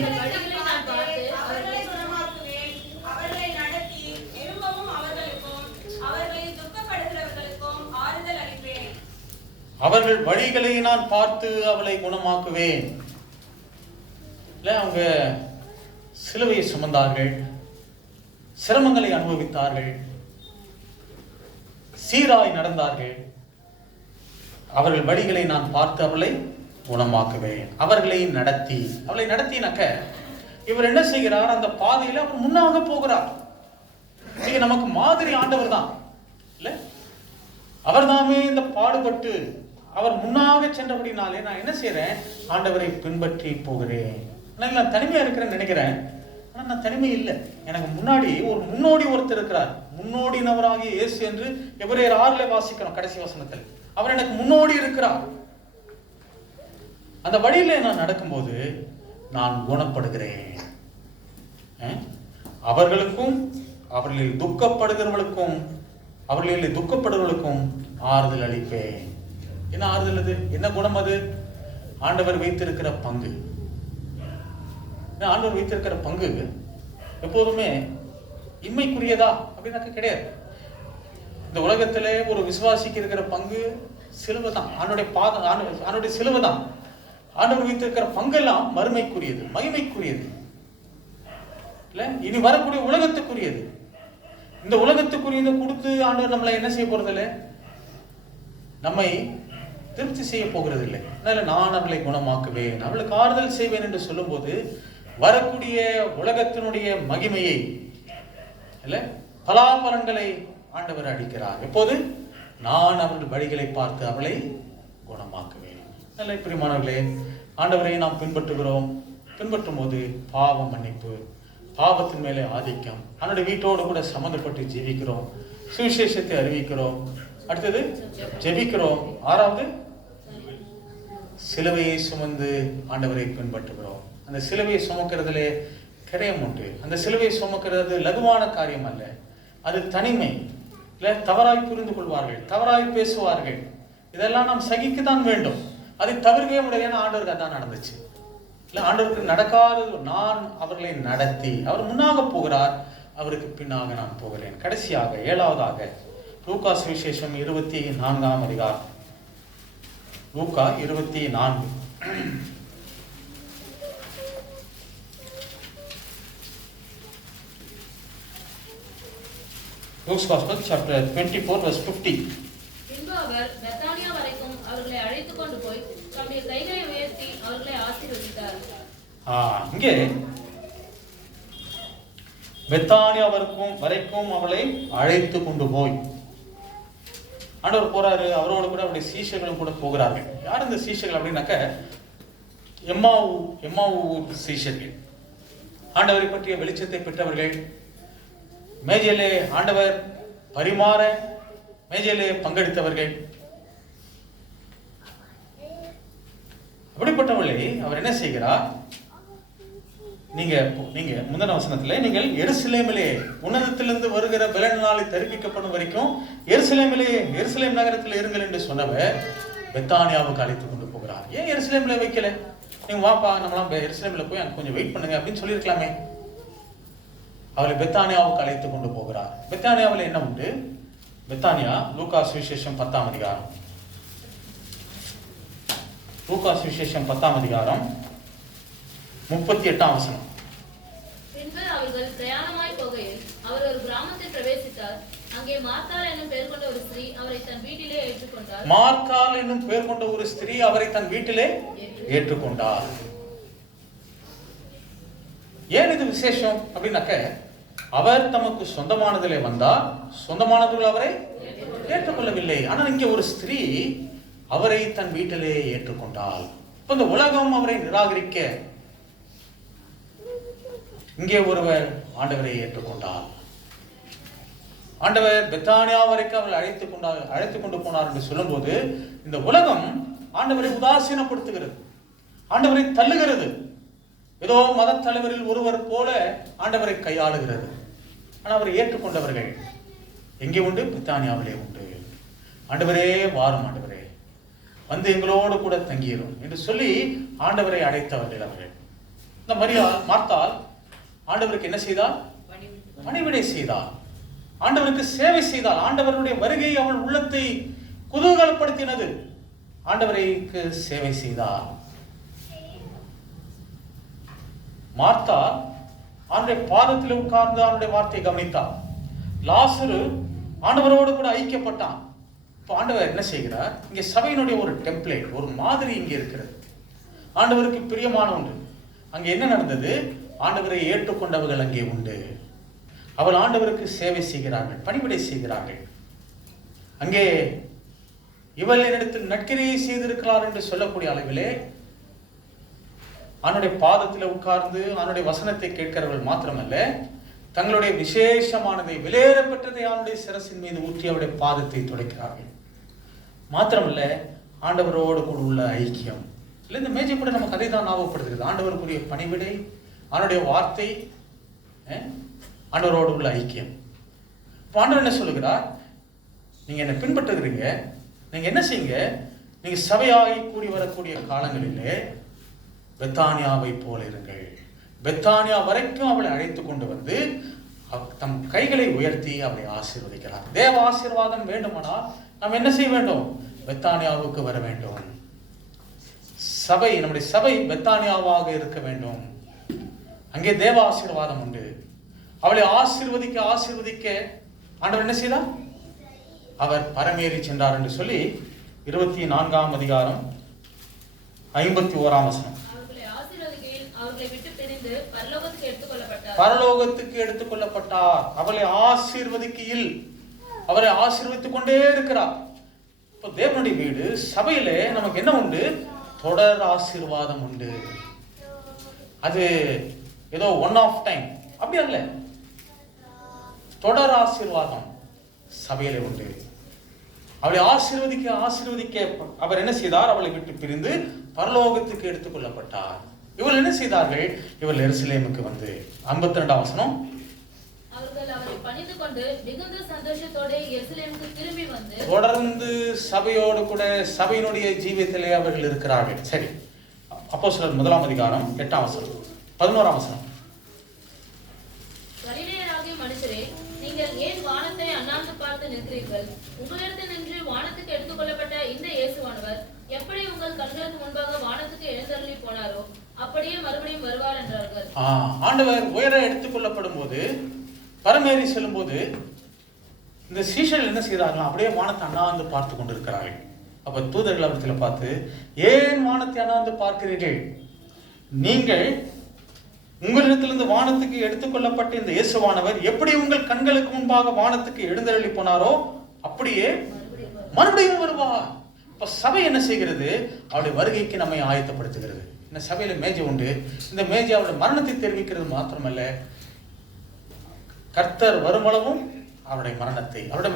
அவர்களை குணமாக்குவேன், அவர்களை நடத்தி திரும்பவும் அவர்களுக்கும் அவர்களை துக்கப்படுகிறவர்களுக்கும் ஆறுதல் அளிப்பேன். அவர்கள் வழிகளை நான் பார்த்து அவளை குணமாக்குவேன். அவங்க சிலுவையை சுமந்தார்கள், சிரமங்களை அனுபவித்தார்கள், சீராய் நடந்தார்கள். அவர்கள் வழிகளை நான் பார்த்து அவளை குணமாக்குவேன். அவர்களை நடத்தி, அவளை நடத்தினாக்க இவர் என்ன செய்கிறார்? அந்த பாதையில அவர் முன்னாக போகிறார். நீங்க நமக்கு மாதிரி ஆண்டவர் தான் இல்ல. அவர் தாமே இந்த பாடுபட்டு அவர் முன்னாக சென்றபடினாலே நான் என்ன செய்யறேன்? ஆண்டவரை பின்பற்றி போகிறேன். நான் தனிமையா இருக்கிறேன்னு நினைக்கிறேன், ஆனா நான் தனிமை இல்லை. எனக்கு முன்னாடி ஒரு முன்னோடி ஒருத்தர் இருக்கிறார். முன்னோடினவராகிய இயேசு என்று எபிரேயர் 6 வாசிக்கிறோம் கடைசி வசனத்தில். அவர் எனக்கு முன்னோடி இருக்கிறார். அந்த வழியில நான் நடக்கும்போது நான் குணப்படுகிறேன். அவர்களுக்கும் அவர்களில் துக்கப்படுகிறவர்களுக்கும் ஆறுதல் அளிப்பேன். என்ன ஆறுதல் அது? என்ன குணம் அது? ஆண்டவர் வைத்திருக்கிற பங்கு. ஆண்டவர் வைத்திருக்கிற பங்கு எப்போதுமே இம்மைக்குரியதா அப்படின்னாக்க கிடையாது. இந்த உலகத்திலே ஒரு விசுவாசிக்கு இருக்கிற பங்கு சிலுவை தான். ஆண்டோடைய சிலுவை தான். ஆண்டவர் வைத்திருக்கிற பங்கெல்லாம் மறுமைக்குரியது, மகிமைக்குரியது, இல்ல இனி வரக்கூடிய உலகத்துக்குரியது. இந்த உலகத்துக்குரியதை கொடுத்து ஆண்டவர் நம்மளை என்ன செய்ய போறது இல்லை, நம்மை திருப்தி செய்ய போகிறது இல்லை. அதனால நான் அவளை குணமாக்குவேன், அவளுக்கு ஆறுதல் செய்வேன் என்று சொல்லும் போது வரக்கூடிய உலகத்தினுடைய மகிமையை இல்ல பலாபலன்களை ஆண்டவர் அடிக்கிறார். எப்போது நான் அவர்கள் வழிகளை பார்த்து அவளை குணமாக்குவேன். நல்ல பிரியமானவர்களே, ஆண்டவரை நாம் பின்பற்றுகிறோம். பின்பற்றும் போது பாவ மன்னிப்பு, பாவத்தின் மேலே ஆதிக்கம், அவனுடைய வீட்டோடு கூட சம்மந்தப்பட்டு ஜீவிக்கிறோம், சுவிசேஷத்தை அறிவிக்கிறோம், அடுத்தது ஜெபிக்கிறோம், ஆறாவது சிலுவையை சுமந்து ஆண்டவரை பின்பற்றுகிறோம். அந்த சிலுவையை சுமக்கிறதுலே கிரயம் உண்டு. அந்த சிலுவையை சுமக்கிறது லகுவான காரியம் அல்ல. அது தனிமை, இல்லை தவறாய் புரிந்து கொள்வார்கள், தவறாய் பேசுவார்கள், இதெல்லாம் நாம் சகிக்கத்தான் வேண்டும். அதை தவிர்க்கவே முடியாது. ஆண்டவருக்கு அதான் நடந்துச்சு. இல்லை ஆண்டவருக்கு நடக்காதது நான் அவர்களை நடத்தி, அவர் முன்னாக போகிறார், அவருக்கு பின்னாக நான் போகிறேன். கடைசியாக 7வதாக லூக்கா சுவிசேஷம் 24ஆம் அதிகாரம். லூக்கா 24. Luke's Gospel, chapter 24, verse 50. பின்பு அவர் பெத்தானியா வரைக்கும் அவர்களை அழைத்துக் கொண்டு போய் தம்முடைய கைகளை உயர்த்தி அவர்களை ஆசீர்வதித்தார். இங்கே பெத்தானியா வரைக்கும் அவளை அழைத்து கொண்டு போய் ஆண்டவர் போறாரு. அவரோடு கூட அவருடைய சீஷர்களும் கூட போகிறார்கள். யார் இந்த சீஷர்கள் அப்படின்னாக்க எம்மாவு சீஷர்கள், ஆண்டவரை பற்றிய வெளிச்சத்தை பெற்றவர்கள், மேஜையிலே ஆண்டவர் பரிமாற மேஜையிலே பங்கெடுத்தவர்கள். அப்படிப்பட்டவர்களை அவர் என்ன செய்கிறார்? நீங்க முந்தின வசனத்துல நீங்கள் எருசலேமிலே உன்னதத்திலிருந்து வருகிற பலனாலே தரிப்பிக்கப்படும் வரைக்கும் எருசலேம் நகரத்தில் இருங்கள் என்று சொன்னவர் பெத்தானியாவுக்கு அழைத்து கொண்டு போகிறார். ஏன் எருசலேம்ல வைக்கல? நீங்க வாப்பா, நம்மளாம் எருசலேம்ல போய் அங்க கொஞ்சம் வெயிட் பண்ணுங்க அப்படின்னு சொல்லியிருக்கலாமே. அவளை பெத்தானியாவுக்கு அழைத்து கொண்டு போகிறார். பெத்தானியாவில் என்ன உண்டு? பெத்தானியா லூக்கா சுவிசேஷம் 10ஆம் அதிகாரம். லூக்கா சுவிசேஷம் 10ஆம் அதிகாரம் 38ஆம் வசனம். பின்பு அவர்கள் பிரயாணமாய் போகையில் அவர் ஒரு கிராமத்தில் பிரவேசித்தார். அங்கே மார்த்தாள் என்னும் பெயர் கொண்ட ஒரு ஸ்திரீ அவரை தன் வீட்டிலே ஏற்றுக்கொண்டார். மார்த்தாள் என்னும் பெயர் கொண்ட ஒரு ஸ்திரீ அவரை தன் வீட்டிலே ஏற்றுக்கொண்டார். ஏன் இது விசேஷம் அப்படின்னாக்க, அவர் தமக்கு சொந்தமானதிலே வந்தார், சொந்தமானவர்கள் அவரை ஏற்றுக்கொள்ளவில்லை. ஆனால் இங்கே ஒரு ஸ்திரீ அவரை தன் வீட்டிலே ஏற்றுக்கொண்டாள். இப்ப இந்த உலகம் அவரை நிராகரிக்க, இங்கே ஒருவர் ஆண்டவரை ஏற்றுக்கொண்டார். ஆண்டவர் பெத்தானியா வரைக்கும் அவரை அழைத்து கொண்டு போனார் என்று சொல்லும் போது இந்த உலகம் ஆண்டவரை உதாசீனப்படுத்துகிறது, ஆண்டவரை தள்ளுகிறது, ஏதோ மத தலைவரில் ஒருவர் போல ஆண்டவரை கையாளுகிறது. ஆனால் அவரை ஏற்றுக்கொண்டவர்கள் எங்கே உண்டு? பெத்தானியாவிலே உண்டு. ஆண்டவரே வாரும், ஆண்டவரே வந்து எங்களோடு கூட தங்கிடும் என்று சொல்லி ஆண்டவரை அழைத்தவர்கள் அவர்கள். இந்த மார்த்தாள் ஆண்டவருக்கு என்ன செய்தால்? பணிவிடை செய்தால், ஆண்டவருக்கு சேவை செய்தால். ஆண்டவருடைய வருகை அவள் உள்ளத்தை குதூகலப்படுத்தினது. ஆண்டவருக்கு சேவை செய்தார். மார்த்தா ஆண்டவருடைய பாதத்தில் உட்கார்ந்து ஆண்டவருடைய வார்த்தையை கவனித்தார். லாசரு ஆண்டவரோடு கூட ஐக்கியப்பட்டான். இப்போ ஆண்டவர் என்ன செய்கிறார்? இங்கே சபையினுடைய ஒரு டெம்ப்ளேட், ஒரு மாதிரி இங்கே இருக்கிறது. ஆண்டவருக்கு பிரியமான ஒன்று. அங்கே என்ன நடந்தது? ஆண்டவரை ஏற்றுக்கொண்டவர்கள் அங்கே உண்டு. அவள் ஆண்டவருக்கு சேவை செய்கிறார்கள், பணிவிடை செய்கிறார்கள். அங்கே இவள் என்னிடத்தில் நற்கிரியை செய்திருக்கிறார் என்று சொல்லக்கூடிய அளவிலே அவனுடைய பாதத்தில் உட்கார்ந்து அவனுடைய வசனத்தை கேட்கிறவர்கள் மாத்திரமல்ல, தங்களுடைய விசேஷமானதை விலையேறப்பட்டதை அவனுடைய சிரசின் மீது ஊற்றி அவருடைய பாதத்தை துடைக்கிறார்கள். மாத்திரமல்ல, ஆண்டவரோடு கூட உள்ள ஐக்கியம். இல்லை, இந்த மேஜை கூட நமக்கு அதை தான் ஞாபகப்படுத்துகிறது. ஆண்டவருக்குரிய பணிவிடை, அவனுடைய வார்த்தை, ஆண்டவரோடு உள்ள ஐக்கியம். இப்போ ஆண்டவர் என்ன சொல்லுகிறார்? நீங்க என்ன பின்பற்றுகிறீங்க, நீங்க என்ன செய்யுங்க? நீங்க சபையாகி கூடி வரக்கூடிய காலங்களிலே பெத்தானியாவை போல இருங்கள். பெத்தானியா வரைக்கும் அவளை அழைத்து கொண்டு வந்து தம் கைகளை உயர்த்தி அவளை ஆசீர்வதிக்கிறார். தேவ ஆசீர்வாதம் வேண்டுமானால் நாம் என்ன செய்ய வேண்டும்? பெத்தானியாவுக்கு வர வேண்டும். சபை, நம்முடைய சபை பெத்தானியாவாக இருக்க வேண்டும். அங்கே தேவ ஆசீர்வாதம் உண்டு. அவளை ஆசீர்வதிக்க ஆசீர்வதிக்க ஆண்டவர் என்ன செய்தார்? அவர் பரமேறி சென்றார் என்று சொல்லி 24ஆம் அதிகாரம் 51ஆம் வசனம். பரலோகத்துக்கு எடுத்துக்கொள்ளப்பட்டார். அவளை ஆசீர்வதிக்கையில் அவரை ஆசீர்வதித்துக் கொண்டே இருக்கிறார். இப்போ தேவனுடைய வீடு சபையிலே நமக்கு என்ன உண்டு? தொடர் ஆசீர்வாதம் உண்டு. அது ஏதோ ஒன் ஆஃப் டைம் அப்படி அல்ல, தொடர் ஆசீர்வாதம் சபையிலே உண்டு. அவளை ஆசீர்வதிக்க ஆசீர்வதிக்க அவர் என்ன செய்தார்? அவளை விட்டு பிரிந்து பரலோகத்துக்கு எடுத்துக்கொள்ளப்பட்டார். இவர்கள் என்ன செய்தார்கள்? இவர்கள் எருசலேமுக்கு வந்து 52ஆம் வசனம். அவர்கள் அவரை பணிந்து கொண்டு மிகுந்த சந்தோஷத்தோடு எருசலேமுக்கு திரும்பி வந்து தொடர்ந்து சபையோடு கூட சபையினுடைய ஜீவியத்திலே அவர்கள் இருக்கிறார்கள். சரி, அப்போஸ்தலர் 1ஆம் அதிகாரம் 8ஆம் வசனம் 11ஆம் வசனம். கலிலேயராகிய மனுஷரே, நீங்கள் ஏன் வானத்தை அண்ணாந்து பார்த்து நிற்கிறீர்கள்? உங்களிடத்தில் நின்று வானத்துக்கு எடுத்துக்கொள்ளப்பட்ட இந்த இயேசுவானவர் எப்படி உங்கள் கண்களுக்கு முன்பாக வானத்துக்கு எழுந்தருளி போனாரோ அப்படியே மறுபடியும் வருவார் என்றார்கள். ஆண்டவர் உயர எடுத்துக்கொள்ளப்படும் போது, பரமேறி செல்லும் போது இந்த சீஷர்கள் என்ன செய்தார்கள்? அப்படியே வானத்தை அண்ணாந்து பார்த்து கொண்டிருக்கிறார்கள். அப்ப தூதர்கள் அவர்களை பார்த்து, ஏன் வானத்தை அண்ணாந்து பார்க்கிறீர்கள்? நீங்கள் உங்களிடத்திலிருந்து வானத்துக்கு எடுத்துக்கொள்ளப்பட்ட இந்த இயேசுவானவர் எப்படி உங்கள் கண்களுக்கு முன்பாக வானத்துக்கு எழுந்தருளி போனாரோ அப்படியே மறுபடியும் வருவார். இப்ப சபை என்ன செய்கிறது? அவருடைய வருகைக்கு நம்மை ஆயத்தப்படுத்துகிறது. இந்த சபையில மேஜை உண்டு. இந்த மேஜை அவருடைய மரணத்தை தெரிவிக்கிறது மாத்திரமல்ல, கர்த்தர் வருமளவும் அவருடைய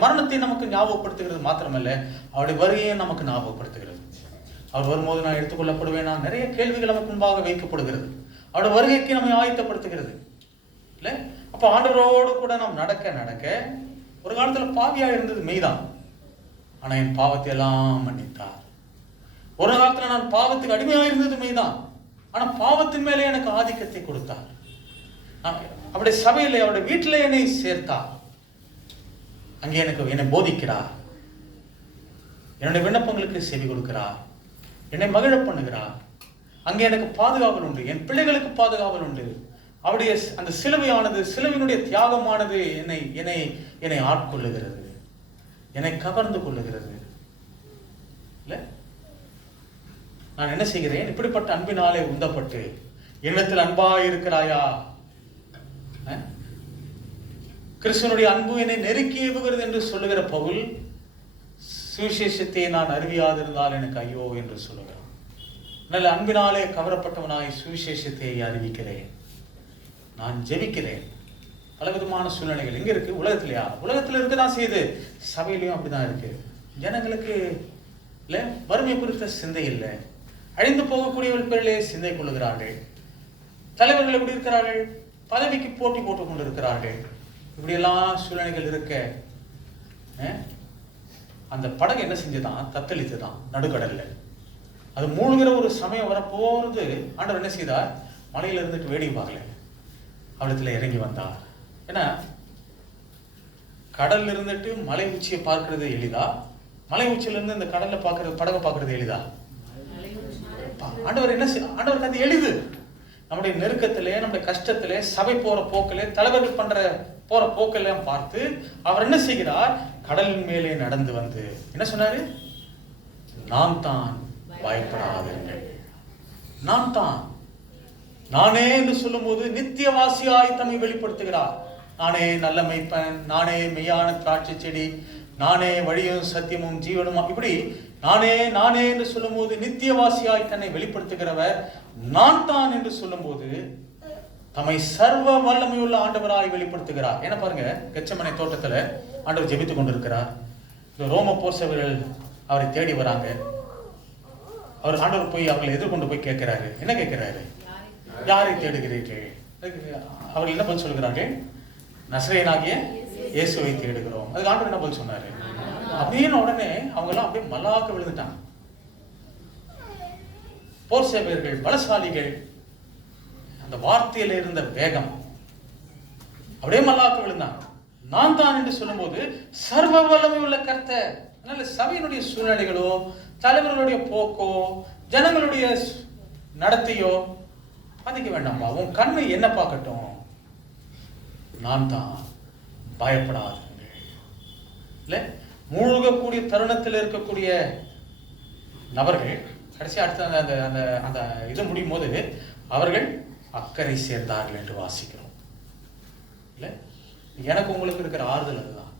மரணத்தை நமக்கு ஞாபகப்படுத்துகிறது மாத்திரமல்ல, அவருடைய வருகையை நமக்கு ஞாபகப்படுத்துகிறது. அவர் வரும்போது நான் எடுத்துக்கொள்ளப்படுவேனா? நிறைய கேள்விகள் நமக்கு முன்பாக வைக்கப்படுகிறது. அவருடைய வருகைக்கு நம்மை ஆயத்தப்படுத்துகிறது இல்ல? அப்ப ஆண்டவரோடு கூட நாம் நடக்க நடக்க, ஒரு காலத்துல பாவியா இருந்தது மெய்தான், ஆனா என் பாவத்தை எல்லாம் மன்னித்தார். ஒரு காலத்துல நான் பாவத்துக்கு அடிமையா இருந்தது மெய்தான், ஆனா பாவத்தின் மேலே எனக்கு ஆதிக்கத்தை கொடுத்தார். அவருடைய சபையில, அவருடைய வீட்டில என்னை சேர்த்தார். அங்கே என்னை போதிக்கிறார், என்னுடைய விண்ணப்பங்களுக்கு செவி கொடுக்கிறார், என்னை மகிழ பண்ணுகிறார். அங்கே எனக்கு பாதுகாவல் உண்டு, என் பிள்ளைகளுக்கு பாதுகாவல் உண்டு. அவருடைய அந்த சிலுவையானது, சிலுவையினுடைய தியாகமானது என்னை ஆட்கொள்ளுகிறது, என்னை கவர்ந்து கொள்ளுகிறது. இல்ல, நான் என்ன செய்கிறேன்? இப்படிப்பட்ட அன்பினாலே உந்தப்பட்டு என்னிடத்தில் அன்பாய் இருக்கிறாயா? கிறிஸ்துவனுடைய அன்பு என்னை நெருக்கி ஏவுகிறது என்று சொல்லுகிற பவுல், சுவிசேஷத்தை நான் அறிவியாதிருந்தால் எனக்கு ஐயோ என்று சொல்லுகிறான். நல்ல அன்பினாலே கவரப்பட்டவனாய் சுவிசேஷத்தை அறிவிக்கிறேன், நான் ஜெபிக்கிறேன். பலவிதமான சூழ்நிலைகள் எங்க இருக்கு? உலகத்திலையா? உலகத்துல இருக்கதான் செய்யுது, சபையிலையும் அப்படிதான் இருக்கு. ஜனங்களுக்கு இல்ல வறுமை குறித்த சிந்தை இல்லை, அழிந்து போகக்கூடியவர்கள் பேரிலே சிந்தை கொள்ளுகிறார்கள். தலைவர்கள் எப்படி இருக்கிறார்கள்? பதவிக்கு போட்டி போட்டுக் கொண்டிருக்கிறார்கள். இப்படியெல்லாம் சூழ்நிலைகள் இருக்க அந்த படகு என்ன செஞ்சுதான்? தத்தளித்துதான் நடுக்கடல்ல. அது மூழ்கிற ஒரு சமயம் வரப்போறது, ஆண்டவர் என்ன செய்தார்? மலையில இருந்துட்டு வேடிக்கை பார்க்கல, அவளத்துல இறங்கி வந்தார். ஏன்னா கடல்ல இருந்துட்டு மலை உச்சியை பார்க்கறது எளிதா? மலை உச்சியில இருந்து இந்த கடல்ல பார்க்கறது, படகை பார்க்கறது எளிதா? ஆண்டவர் என்ன ஆண்டவருக்கு அது எளிது. நம்முடைய நெருக்கத்திலே, நம்முடைய கஷ்டத்திலே, சபை போற போக்கிலே, தலைவர்கள் பண்ற போற போக்கெல்லாம் பார்த்து அவர் என்ன செய்கிறார்? கடலின் மேலே நடந்து வந்து என்ன சொன்னாரு? நான் தான், பயப்படாதீர்கள், நான் தான். நானே என்று சொல்லும் போது நித்தியவாசியாய் தம்மை வெளிப்படுத்துகிறார். நானே நல்ல மேய்ப்பன், நானே மெய்யான திராட்சை செடி, நானே வழியும் சத்தியமும் ஜீவனும். இப்படி நானே நானே என்று சொல்லும் போது நித்தியவாசியாய் தன்னை வெளிப்படுத்துகிறவர் நான் தான் என்று சொல்லும் போது தம்மை சர்வ வல்லமையுள்ள ஆண்டவராய் வெளிப்படுத்துகிறார். என்ன பாருங்க, கெச்சமனை தோட்டத்துல ஆண்டவர் ஜெபித்துக் கொண்டிருக்கிறார். இந்த ரோம போர் சேவர்கள் அவரை தேடி வராங்க. அவர் ஆண்டவர் போய் அவர்களை எதிர்கொண்டு போய் கேட்கிறாரு. என்ன கேட்கிறாரு? யாரை தேடுகிறீர்கள்? அவர்கள் என்ன பதில் சொல்கிறார்கள்? நசரேயனாகிய இயேசுவை தேடுகிறோம். அதுக்கு ஆண்டவர் என்ன பதில் சொன்னாரு? அப்படின்னு உடனே அவங்க எல்லாம் அப்படியே மல்லாக்க விழுந்துட்டாங்க. போர் சேவகர்கள், பலசாலிகள். அந்த வார்த்தையில இருந்த வேகம். அப்படியே மல்லாக்க விழுந்தான். நான் தான் என்று சொல்லும்போது சர்வ வல்லமை உள்ள கர்த்தர். அதனால சபையினுடைய சூழ்நிலைகளோ, தலைவர்களுடைய போக்கோ, ஜனங்களுடைய நடத்தையோ பாதிக்க வேண்டாம்பா. உன் கண்ணு என்ன பார்க்கட்டும், நான் தான், பயப்படாது. இல்ல, மூழ்கக்கூடிய தருணத்தில் இருக்கக்கூடிய நபர்கள் கடைசி அடுத்த அந்த அந்த அந்த இது முடியும் போது அவர்கள் அக்கறை சேர்ந்தார்கள் என்று வாசிக்கிறோம். இல்ல, எனக்கு உங்களுக்கு இருக்கிற ஆறுதல் அதுதான்.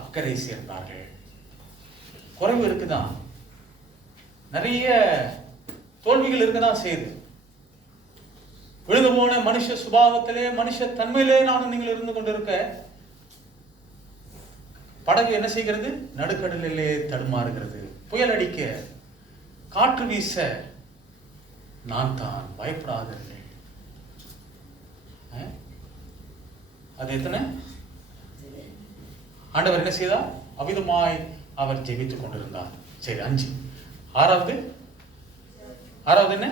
அக்கறை சேர்ந்தார்கள். குறைவு இருக்குதான், நிறைய தோல்விகள் இருக்குதான் செய்யுது. விழுந்து போன மனுஷ சுபாவத்திலே, மனுஷ தன்மையிலே நானும் நீங்கள் இருந்து கொண்டிருக்க, படகு என்ன செய்கிறது? நடுக்கடலிலே தடுமாறுகிறது. புயல் அடிக்க, காற்று வீச, நான் தான், பயப்படாதீர்கள். அது எத்தனை? ஆண்டவர் என்ன செய்தார்? அவிதமாய் அவர் ஜெபித்துக் கொண்டிருந்தார். சரி, 5. ஆறாவது என்ன?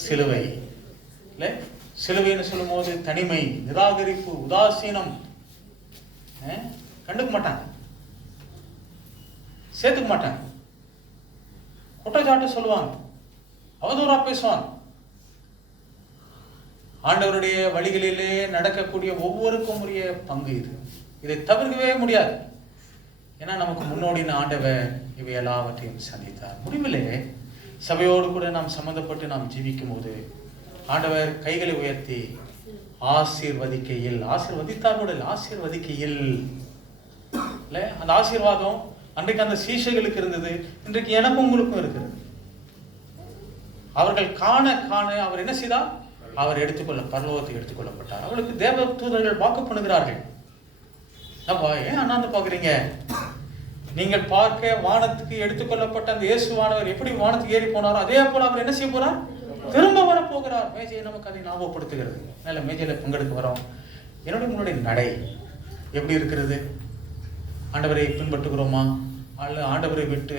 சிலுவை. இல்ல, சிலுவைன்னு சொல்லும் போது தனிமை, நிராகரிப்பு, உதாசீனம். கண்டுக்க மாட்டாங்க, சேர்த்துக்க மாட்டாங்க, குற்றச்சாட்டு சொல்லுவாங்க, அவதூறா பேசுவாங்க. ஆண்டவருடைய வழிகளிலே நடக்கக்கூடிய ஒவ்வொருக்கும் உரிய பங்கு இது. இதை தவிர்க்கவே முடியாது. ஏன்னா நமக்கு முன்னோடின ஆண்டவர் இவை எல்லாவற்றையும் சந்தித்தார். முடிவிலே சபையோடு கூட நாம் சம்பந்தப்பட்டு நாம் ஜீவிக்கும் போது ஆண்டவர் கைகளை உயர்த்தி ஆசீர்வதிக்கையில், ஆசீர்வதித்தார் கூட இல்லை, ஆசீர்வதிக்கையில் இல்ல, அந்த ஆசீர்வாதம் அன்றைக்கு அந்த சீஷைகளுக்கு இருந்தது, இன்றைக்கு எனக்கும் உங்களுக்கும் இருக்கிறது. அவர்கள் காண காண அவர் என்ன செய்தார்? அவர் பரலோகத்துக்கு எடுத்துக்கொள்ளப்பட்டார். அவளுக்கு தேவ தூதர்கள் வாக்கு பண்ணுகிறார்கள். அப்பா, ஏன் அண்ணாந்து பாக்குறீங்க? நீங்கள் பார்க்க வானத்துக்கு எடுத்துக்கொள்ளப்பட்ட அந்த இயேசுவானவர் எப்படி வானத்துக்கு ஏறி போனாரோ அதே போல அவர் என்ன செய்ய போறார்? திரும்ப வர போகிறார். மேஜையை நமக்கு அதை ஞாபகப்படுத்துகிறது. நல்ல மேஜையில பங்கெடுக்க வரோம். என்னுடைய உங்களுடைய நடை எப்படி இருக்கிறது? ஆண்டவரை பின்பற்றுகிறோமா? அல்ல ஆண்டவரை விட்டு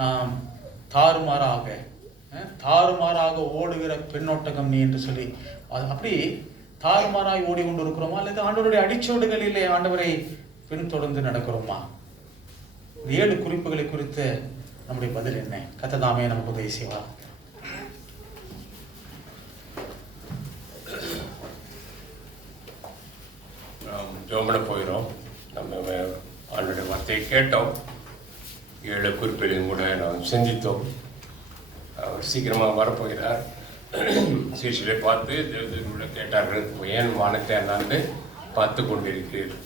நாம் தாறுமாறாக ஓடுகிற பெண்ணோட்டகம் நீ என்று சொல்லி அப்படி தாறுமாறாய் ஓடிக்கொண்டு இருக்கிறோமா? அல்லது ஆண்டவருடைய அடிச்சோடுகளிலே ஆண்டவரை பின்தொடர்ந்து நடக்கிறோமா? 7 குறிப்புகளை குறித்து நம்முடைய பதில் என்ன? கர்த்தர் நமக்கு உதவி செய்வார். ஜோமனை போயிடும். நம்ம ஆண்டோடைய வார்த்தையை கேட்டோம். 7 குறிப்புகளையும் கூட நாம் சிந்தித்தோம். அவர் சீக்கிரமாக வரப்போகிறார். சீஷரை பார்த்து தேவதூதர்கள் கேட்டார்கள், ஏன் வானத்தை அண்ணாந்து பார்த்து கொண்டிருக்கிறீர்கள்?